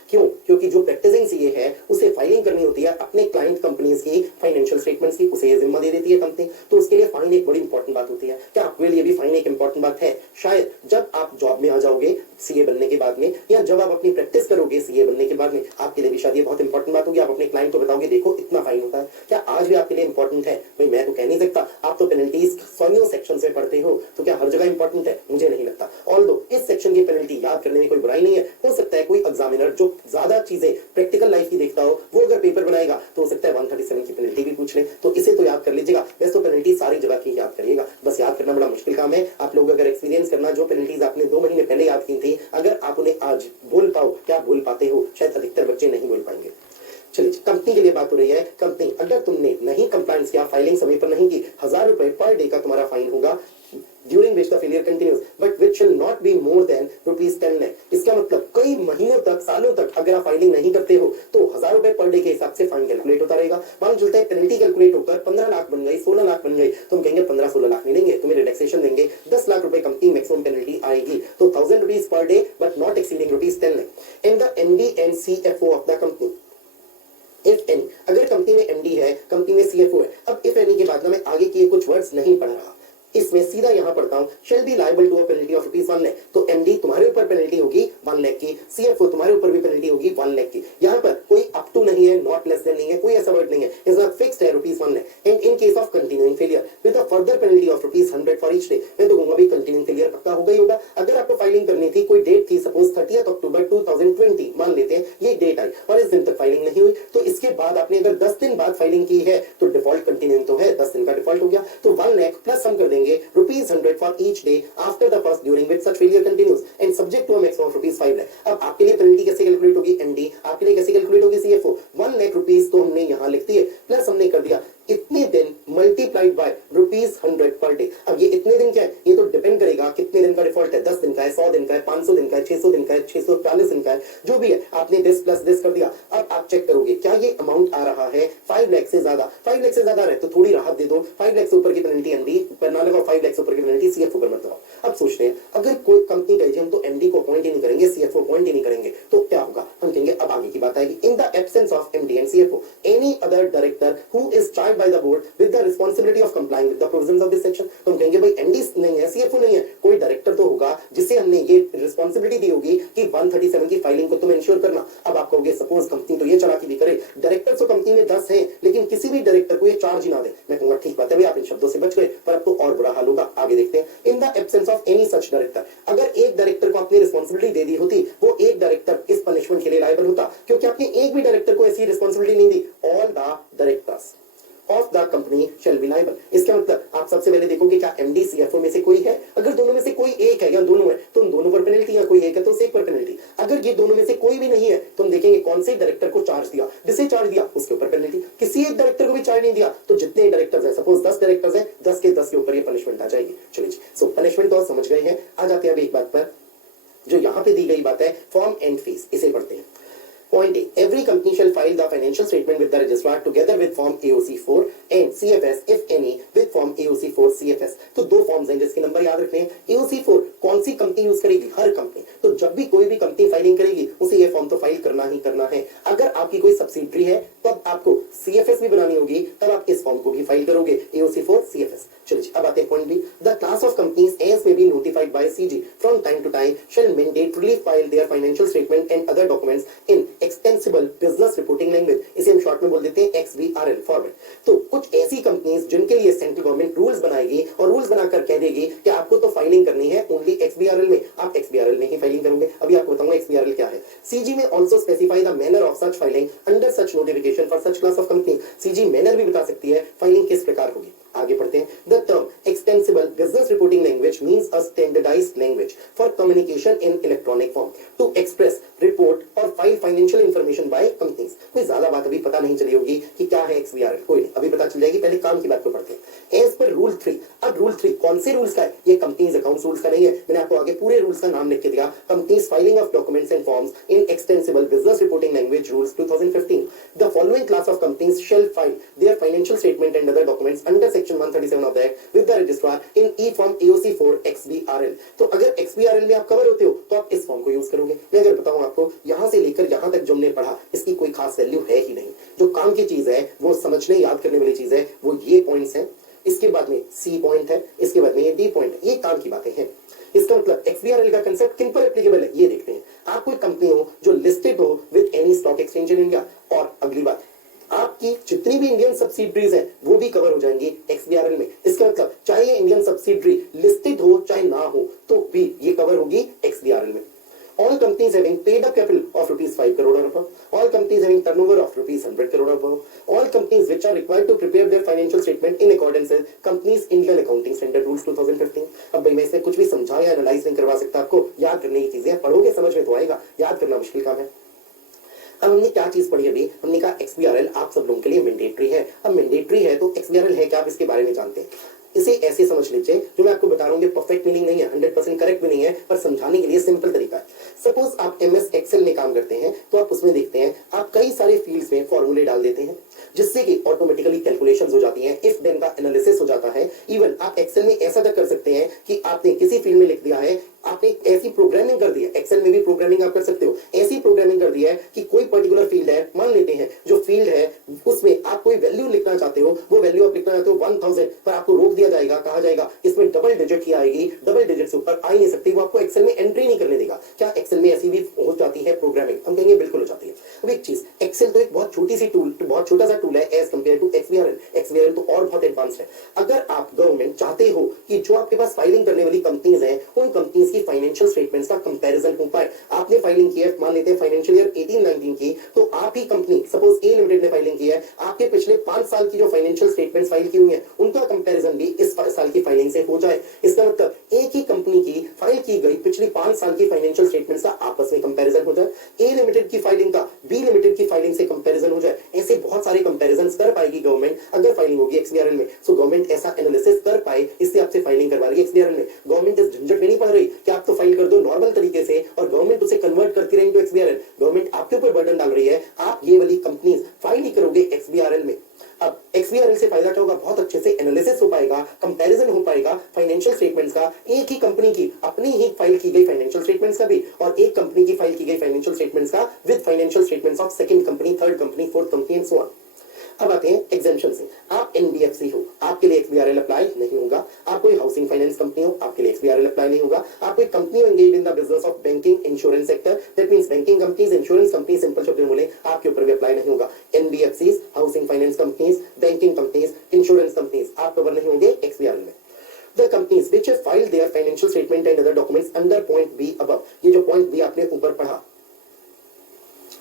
क्यों, क्योंकि जो प्रैक्टिसिंग सीए है उसे फाइलिंग करनी होती है अपने क्लाइंट कंपनीज की फाइनेंशियल स्टेटमेंट्स की, उसे ये जिम्मा दे देती है कंपनी, तो उसके लिए फाइन एक बड़ी इंपॉर्टेंट बात होती है। क्या आपके लिए भी फाइन एक इंपॉर्टेंट बात है? शायद जब आप जॉब में आ जाओगे सीए बनने के बाद में, या जब आप अपनी प्रैक्टिस करोगे सीए बनने के बाद में, आपके लिए भी शायद ये बहुत इंपॉर्टेंट बात होगी। आप अपने क्लाइंट को बताओगे देखो इतना फाइन होता है। क्या आज भी आपके लिए इंपॉर्टेंट है? भाई मैं तो कह नहीं सकता, आप तो पेनल्टीज सौ सेक्शन में पढ़ते हो, तो क्या हर जगह इंपॉर्टेंट है? मुझे नहीं लगता। ऑल्दो इस सेक्शन की पेनल्टी याद करने में कोई बुराई नहीं है। हो सकता है कोई एग्जामिनर जो ज्यादा चीजें प्रैक्टिकल लाइफ की देखता हो, वो अगर पेपर बनाएगा तो हो सकता है 137 की पेनल्टी भी पूछ ले, तो इसे तो याद कर लीजिएगा। वैसे तो पेनल्टी सारी जगह की याद करिएगा, बस याद करना बड़ा मुश्किल काम है। आप लोग अगर एक्सपीरियंस करना, जो पेनल्टीज आपने 2 महीने पहले याद की थी, अगर आप उन्हें आज बोल पाओ, क्या बोल पाते हो? शायद अधिकतर बच्चे नहीं बोल पाएंगे। चलिए कंपनी के लिए बात हो रही है। कंपनी अगर तुमने नहीं कंप्लायंस किया, फाइलिंग समय पर नहीं की, ₹1000 पर डे का तुम्हारा फाइन होगा during which the failure continues but which shall not be more than ₹10 lakh। इसका मतलब कई महीनों तक, सालों तक अगर आप फाइलिंग नहीं करते हो तो ₹1000 पर डे के हिसाब से फाइन कैलकुलेट होता रहेगा। मान चलता है पेनल्टी कैलकुलेट होकर 15 लाख बन गई, 16 लाख बन गई, तुम कहेंगे 15-16 लाख नहीं देंगे, तुम्हें रिलैक्सेशन देंगे, 10 लाख रुपए कंपनी मैक्सिमम पेनल्टी आएगी, तो ₹1000 per day but not exceeding ₹10 lakh। And the MD and CFO of the company, if any, अगर कंपनी में एमडी है, कंपनी में सीएफओ है। अब इफ एनी के बाद में आगे के कुछ वर्ड्स नहीं पढ़ रहा, इसमें सीधा यहां पढ़ता हूं, shall be liable to a penalty of ₹1 lakh। तो एमडी तुम्हारे ऊपर पेनल्टी होगी 1 लाख की, सीएफओ तुम्हारे ऊपर भी पेनल्टी होगी 1 लाख की। यहां पर कोई अप टू नहीं है, नॉट लेस देन नहीं है, कोई ऐसा वर्ड नहीं है, इज नॉट फिक्स्ड है ₹1 lakh। And in case of continuing failure with a further penalty of ₹100 for each day. मैं तो कहूंगा भाई कंटिन्यूइंग फेलियर पक्का होगा ही होगा। अगर आपको फाइलिंग करनी थी, कोई डेट थी, सपोज 30 अक्टूबर 2020 मान लेते हैं, ये डेट आई और इस दिन तक फाइलिंग नहीं हुई, तो इसके बाद आपने अगर 10 दिन बाद फाइलिंग की है तो डिफॉल्ट कंटिन्यूइंग तो है, 10 दिन का डिफॉल्ट हो गया, तो 1 लाख प्लस हम कर देंगे ₹100 for each day after the first during which such failure continues and subject to a maximum of ₹5 lakh। अब आपके लिए पेनल्टी कैसे कैलकुलेट होगी एमडी, आपके लिए कैसे कैलकुलेट होगी सीएफओ? 1 लाख रुपीस तो हमने यहां लिख दिए, प्लस हमने कर दिया इतने दिन मल्टीप्लाइड बाय ₹100 पर डे। अब ये इतने दिन क्या है, ये तो डिपेंड करेगा कितने दिन का डिफॉल्ट है, 10 दिन का है, 100 दिन का है, 500 दिन का है, 600 दिन का है, 640 दिन का है, जो भी है आपने दिस प्लस दिस कर दिया। अब आप चेक करोगे क्या ये अमाउंट आ रहा है 5 लाख से ज्यादा, 5 लाख से ज्यादा रहे तो थोड़ी राहत दे दो, 5 लाख से ऊपर की पेनल्टी एमडी पर ना लगाओ, 5 लाख से ऊपर की पेनल्टी सीएफओ पर मत लगाओ। अब सोचते हैं अगर कोई कंपनी कहे हम तो एमडी को अपॉइंट ही नहीं करेंगे, सीएफओ अपॉइंट ही नहीं करेंगे, तो क्या होगा? हम कहेंगे अब आगे की बात आएगी, in the absence of MD and CFO any other director who is charged by the board with the responsibility of complying with the provisions of this section. तो हम कहेंगे भाई एमडी नहीं है, सीएफओ नहीं है, कोई डायरेक्टर तो होगा जिसे हमने ये रिस्पांसिबिलिटी दी होगी कि 137 की फाइलिंग को तुम इंश्योर करना। अब आप कहोगे सपोज कंपनी तो ये चालाकी भी करे, डायरेक्टर तो कंपनी में 10 है लेकिन किसी भी डायरेक्टर को ये चार्ज ही ना दे। मैं कहूंगा ठीक बात है भाई, आप इन शब्दों से बच गए, पर अब तो और बुरा हाल होगा। आगे देखते हैं, in the absence of any such director, अगर एक डायरेक्टर को अपनी रिस्पांसिबिलिटी दे दी होती, वो एक डायरेक्टर इस पनिशमेंट के लिए लायबल होता, क्योंकि आपने एक भी डायरेक्टर को ऐसी रिस्पांसिबिलिटी नहीं दी। All the directors of the company shall be liable. इसका मतलब आप सबसे पहले देखोगे क्या एमडी सीएफओ में से कोई है, अगर दोनों में से कोई एक है या दोनों है तो उन दोनों पर पेनल्टी, या कोई एक है तो उस एक पर पेनल्टी। अगर ये दोनों में से कोई भी नहीं है तो हम देखेंगे कौन से डायरेक्टर को चार्ज दिया, जिसे चार्ज दिया उसके ऊपर पेनल्टी। किसी एक डायरेक्टर को भी चार्ज नहीं दिया तो जितने डायरेक्टर्स है, सपोज 10 डायरेक्टर्स है, 10 के 10 के ऊपर ये पनिशमेंट आ जाएगी। चलिए सो पनिशमेंट तो समझ गए हैं। आ जाते हैं अब एक बात पर, जो यहाँ पे दी गई बात है फॉर्म एंड फीस, इसे पढ़ते हैं। Point A. Every company shall file the financial statement with the registrar together with Form AOC4 and CFS, if any, with Form AOC4 CFS। तो दो फॉर्म्स हैं जिसके नंबर याद रखने हैं। AOC4 कौन सी कंपनी यूज करेगी? हर कंपनी। तो जब भी कोई भी कंपनी फाइलिंग करेगी उसे ये फॉर्म तो फाइल करना ही करना है। अगर आपकी कोई सब्सिडरी है तब आपको सीएफएस भी बनानी होगी, तब आप इस फॉर्म को भी फाइल करोगे, एओसी फॉर सीएफएस। चलिए अब आते हैं point B. The class of companies as may be notified by CG from time to time shall mandatorily file their financial statement and other documents in extensible business reporting language, इसे हम शॉर्ट में बोल देते हैं एक्सबीआरएल फॉर्मेट। तो कुछ ऐसी कंपनीज जिनके लिए सेंट्रल गवर्नमेंट रूल्स बनाएगी और रूल्स बनाकर कह देगी कि आपको तो फाइलिंग करनी है ओनली एक्सबीआरएल में, आप एक्सबीआरएल में ही फाइलिंग करोगे। अभी आपको बताऊंगा एक्सबीआरएल क्या है। सीजी में also specify the manner of such filing under such notification for such class of company. CG manner भी बता सकती है फाइलिंग किस प्रकार होगी। आगे पढ़ते हैं। The term extensible business reporting language means a standardised language for communication in electronic form to express report और file financial information by companies. कोई ज्यादा बात अभी पता नहीं चली होगी कि क्या है एक्सबीआरएल, कोई नहीं, अभी पता चल जाएगी। पहले काम की बात को पढ़ते हैं। As per rule 3। अब रूल 3 कौन से रूल्स का है? ये कंपनीज अकाउंट्स रूल्स का नहीं है, मैंने आपको आगे पूरे रूल्स का नाम लिख के दिया। Companies filing of documents and forms in extensible business reporting language rules 2015। The following class of companies shall file their financial statement and other documents under section 137 of the act with the registrar in e form AOC for XBRL. तो अगर एक्सबीआरएल में आप कवर होते हो तो आप इस फॉर्म को यूज करोगे। मैं अगर बताऊं आपको, यहां से लेकर यहां तक जो हमने पढ़ा इसकी कोई खास वैल्यू है ही नहीं। जो काम की चीज है, वो समझने याद करने वाली चीज है, वो ये पॉइंट्स हैं, इसके बाद में सी पॉइंट है, इसके बाद में ये डी पॉइंट है, ये काम की बातें हैं। इसका मतलब एक्सबीआरएल का कंसेप्ट किन पर एप्लीकेबल है ये देखते हैं। आप कोई कंपनी हो जो लिस्टेड हो with any stock exchange in India, और अगली बात आपकी जितनी भी इंडियन सब्सिडरीज हैं वो भी कवर हो जाएंगी एक्सबीआरएल में। इसका मतलब चाहे ये इंडियन सब्सिडरी लिस्टेड हो चाहे ना हो तो भी ये कवर होगी एक्सबीआरएल में। All companies having paid up capital of rupees 5 crore or above, all companies having turnover of rupees 100 crore or above, all companies which are required to prepare their financial statement in accordance with companies Indian Accounting Standard Rules 2015। अब भाई मैं इसमें कुछ भी समझा या एनालाइज नहीं करवा सकता, आपको याद करने की चीजें पढ़ोगे समझ में तो आएगा, याद करना मुश्किल काम है। अब हमने क्या चीज पढ़ी अभी? हमने कहा एक्सबीआरएल आप सब लोगों के लिए मैंडेटरी है। अब मैंडेटरी है तो एक्सबीआरएल है क्या, आप इसके बारे में जानते हैं। इसे ऐसे समझ लीजिए, जो मैं आपको बता रहा हूँ परफेक्ट मीनिंग नहीं है, 100% करेक्ट भी नहीं है, पर समझाने के लिए सिंपल तरीका है। सपोज आप एमएस एक्सेल में काम करते हैं तो आप उसमें देखते हैं आप कई सारे फील्ड्स में फॉर्मूले डाल देते हैं जिससे कि ऑटोमेटिकली कैलकुलेशंस हो जाती हैं, इफ देन का एनालिसिस हो जाता है। इवन आप एक्सेल में ऐसा तक कर सकते हैं कि आपने किसी फील्ड में लिख दिया है, आपने ऐसी प्रोग्रामिंग कर दी है, एक्सेल में भी प्रोग्रामिंग आप कर सकते हो, ऐसी प्रोग्रामिंग कर दी है कि कोई पर्टिकुलर फील्ड है, मान लेते हैं जो फील्ड है उसमें आप कोई वैल्यू लिखना चाहते हो, वो वैल्यू आप लिखना चाहते हो 1000, पर आपको रोक दिया जाएगा, कहा जाएगा इसमें डबल डिजिट ही आएगी, डबल डिजिट से ऊपर आ ही नहीं सकती, वो आपको एक्सेल में एंट्री नहीं करने देगा। क्या एक्सेल में ऐसी भी हो जाती है प्रोग्रामिंग? हम कहेंगे बिल्कुल हो जाती है। अब एक चीज, एक्सेल तो एक बहुत छोटी सी टूल, बहुत छोटा सा टूल है एज कंपेयर टू एक्सबीआरएल। एक्सबीआरएल तो और बहुत एडवांस है। अगर आप गवर्नमेंट चाहते हो कि जो आपके पास फाइलिंग करने वाली कंपनीज हैं उन कंपनीज की फाइनेंशियल स्टेटमेंट्स का कंपैरिजन हो पाए, आपने फाइलिंग की है, मान लेते हैं फाइनेंशियल ईयर 18-19 की, तो आप ही कंपनी सपोज ए लिमिटेड ने फाइलिंग की है, आपके पिछले 5 साल की जो फाइनेंशियल स्टेटमेंट्स फाइल की हुई है उनका कंपैरिजन भी इस साल की फाइलिंग से हो जाए। इसका मतलब एक ही कंपनी की फाइल की गई पिछली 5 साल की फाइनेंशियल स्टेटमेंट्स का आपस में कंपैरिजन हो जाए, ए लिमिटेड की फाइलिंग का बी लिमिटेड की फाइलिंग से कंपैरिजन हो जाए। ऐसे बहुत सारे कंपैरिजन कर पाएगी गवर्नमेंट अगर फाइलिंग होगी एक्सबीआरएल में। सो गवर्नमेंट ऐसा एनालिसिस कर पाए इसलिए आपसे फाइलिंग करवा रही है एक्सबीआरएल में। गवर्नमेंट इस झंझट में नहीं पड़ रही कि आप तो फाइल कर दो नॉर्मल तरीके से और गवर्नमेंट उसे कन्वर्ट करती रहेगी टू एक्सबीआरएल। गवर्नमेंट आपके ऊपर बर्डन डाल रही है, आप ये वाली कंपनीज फाइल ही करोगे एक्सबीआरएल में। अब एक्सबीआरएल से फायदा क्या होगा? बहुत अच्छे से एनालिसिस हो पाएगा, कंपैरिजन हो पाएगा फाइनेंशियल स्टेटमेंट्स का, एक ही कंपनी की अपनी ही फाइल की गई फाइनेंशियल स्टेटमेंट्स का भी और एक कंपनी की फाइल की गई फाइनेंशियल स्टेटमेंट्स का with financial statements of second company, third company, fourth company and so on. अब आते हैं एग्जेम्पशन से। आप एनबीएफसी हो, आपके लिए एक्सबीआरएल अप्लाई नहीं होगा। आप कोई हाउसिंग फाइनेंस कंपनी हो, आपके लिए एक्सबीआरएल अप्लाई नहीं होगा। आप कोई कंपनी हो engaged in the business of banking insurance sector, that means banking companies, insurance company, simple शब्द में बोले आपके ऊपर भी अप्लाई नहीं होगा। NBFCs, housing finance companies, banking companies, insurance companies आप कवर नहीं होंगे एक्सबीआरएल में। The companies which have filed their financial statement and other documents under point B above, ये जो point B आपने ऊपर पढ़ा,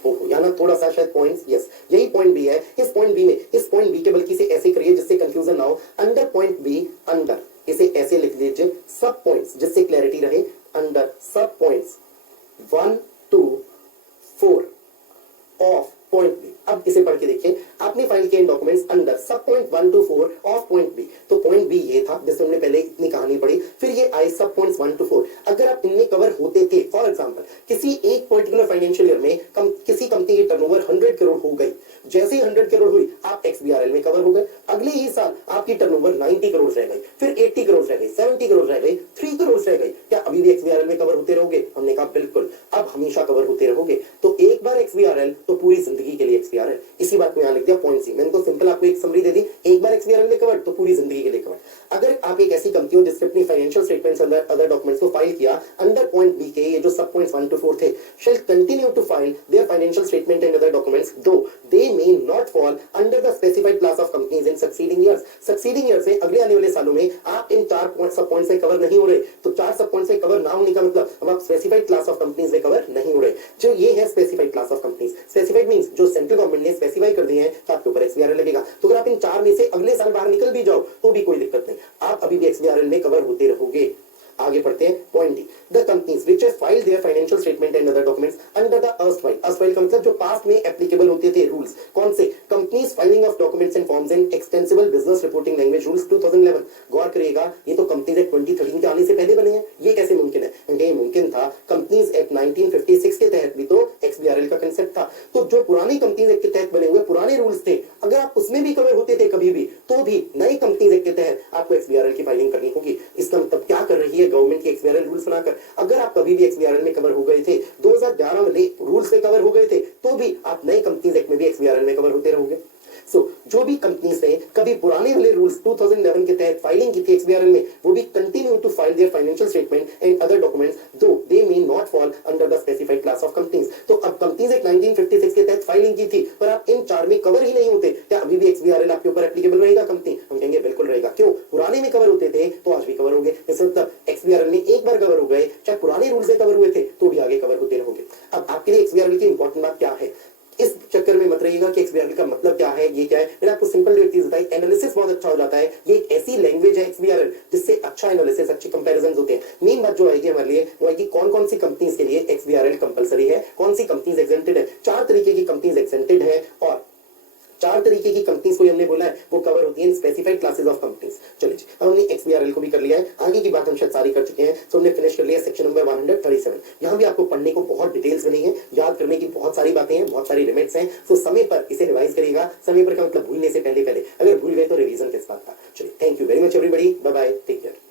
यहाँ थोड़ा सा शायद पॉइंट्स, यस यही पॉइंट बी है। इस पॉइंट बी में, इस पॉइंट बी के बल्कि इसे ऐसे करिए जिससे कंफ्यूजन ना हो। अंडर पॉइंट बी, अंडर इसे ऐसे लिख लीजिए सब पॉइंट्स जिससे क्लैरिटी रहे। Under sub points 1 2 4 of point B. अब इसे पढ़ के देखिए, आपने फाइल किए documents under sub point 1 to 4 of point B. तो पॉइंट बी ये था जिसमें हमने पहले इतनी कहानी पढ़ी, फिर ये आए सब पॉइंट्स 1 to 4। अगर आप इनमें कवर होते थे, फॉर एग्जांपल किसी एक पर्टिकुलर फाइनेंशियल ईयर में किसी कंपनी की टर्नओवर 100 करोड़ हो गई, जैसे ही 100 करोड़ हुई आप एक्सबीआरएल में कवर हो गए। अगले ही साल आपकी टर्नओवर 90 करोड़ रह गई, फिर 80 करोड़ रह गई, 70 करोड़ रह गई, 3 करोड़ रह गई। क्या अभी भी XBRL में कवर होते रहोगे? हमने कहा बिल्कुल, अब हमेशा कवर होते रहोगे। तो एक बार XBRL तो पूरी जिंदगी के लिए XBRL। इसी बात को यहाँ लिख दिया पॉइंट सी। मैंने तो सिंपल आपको एक समरी दे दी, एक बार XBRL में कवर तो पूरी जिंदगी के लिए कवर। अगर आप एक ऐसी कंपनी हो जिसने अपनी फाइनेंशियल स्टेटमेंट्स और अदर डॉक्यूमेंट्स को फाइल किया, अंडर पॉइंट बी के ये जो सब पॉइंट्स 1 to 4 थे, shall continue to file their financial statement and other documents though they may not fall under the specified class of companies in succeeding years। succeeding years से अगले आने वाले सालों में आप इन 4 सब पॉइंट्स से कवर नहीं हो रहे, तो 4 सब पॉइंट्स से कवर ना होने का मतलब अब आप स्पेसिफाइड क्लास ऑफ कंपनीज में कवर नहीं हो रहे। जो ये है specified class of companies, specified means जो सेंट्रल गवर्नमेंट ने स्पेसिफाई कर दिए हैं तो आपके ऊपर XBRL लगेगा। तो अगर आप इन 4 में से अगले साल बाहर निकल भी जाओ तो भी कोई दिक्कत नहीं, आप अभी भी XBRL में कवर होते रहोगे। आगे पढ़ते हैं point D. The companies which have filed there financial statement and other documents under the erstwhile का मतलब जो पास्ट में एप्लीकेबल होते थे रूल्स, कौन से? Companies filing of documents and forms in extensible business reporting language rules 2011। गौर करिएगा, ये तो कंपनीज एक्ट 2013 के आने से पहले बने हैं। ये कैसे मुमकिन है? क्योंकि ये मुमकिन था कंपनीज एक्ट 1956 के तहत भी तो XBRL का कंसेप्ट था। तो जो पुरानी कंपनीज एक्ट के तहत बने हुए पुराने रूल्स थे, अगर आप उसमें भी कवर होते थे कभी भी, तो भी नई कंपनीज एक्ट के तहत आपको XBRL की फाइलिंग करनी होगी। इसका मतलब क्या कर रही है गवर्नमेंट की XBRL रूल्स बनाकर? अगर आप कभी भी XBRL में कवर हो गए थे, 2011 वाले रूल्स में कवर हो गए थे, तो भी आप नई कंपनीज एक्ट में भी XBRL में कवर होते रहोगे। जो भी कंपनीज ने कभी पुराने वाले रूल्स 2011 के तहत फाइलिंग की थी XBRL में, वो भी continue to file their financial statement and other documents though they may not fall under the specified class of companies. तो अब कंपनीज एक 1956 के तहत फाइलिंग की थी, पर आप इन 4 में कवर ही नहीं होते, क्या अभी भी XBRL आपके ऊपर एप्लीकेबल रहेगा कंपनी? हम कहेंगे बिल्कुल रहेगा। क्यों? पुराने में कवर होते थे तो आज भी कवर हो गए। इसका मतलब XBRL में एक बार कवर हो गए, चाहे पुराने रूल्स में कवर हुए थे तो भी आगे कवर होते रहोगे। अब आपके लिए XBRL की इंपॉर्टेंट बात क्या है? इस चक्कर में मत रहिएगा कि XBRL का मतलब क्या है, ये क्या है। मैंने आपको सिंपल एक चीज बताई, एनालिसिस बहुत अच्छा हो जाता है। ये एक ऐसी लैंग्वेज है XBRL जिससे अच्छा एनालिसिस, अच्छे कंपैरिजन होते हैं। मेन बात जो आएगी हमारे लिए वो आएगी कौन कौन सी कंपनीज के लिए XBRL कंपलसरी है, कौन सी कंपनीज एग्जेंटेड है। 4 तरीके की कंपनीज एग्जेंटेड है और 4 तरीके की कंपनीज को हमने बोला है वो कवर होती है स्पेसिफाइड क्लासेस ऑफ कंपनीज। चलिए जी, हमने XBRL को भी कर लिया है, आगे की बात हम शायद सारी कर चुके हैं। तो हमने फिनिश कर लिया सेक्शन नंबर 137। यहाँ भी आपको पढ़ने को बहुत डिटेल्स बनी है, याद करने की बहुत सारी बातें हैं, बहुत सारी लिमिट्स हैं। तो समय पर इसे रिवाइज करिएगा। समय पर का मतलब भूलने से पहले अगर भूल गए तो रिवीजन किस बात का। चलिए, thank you very much everybody, bye bye, take care.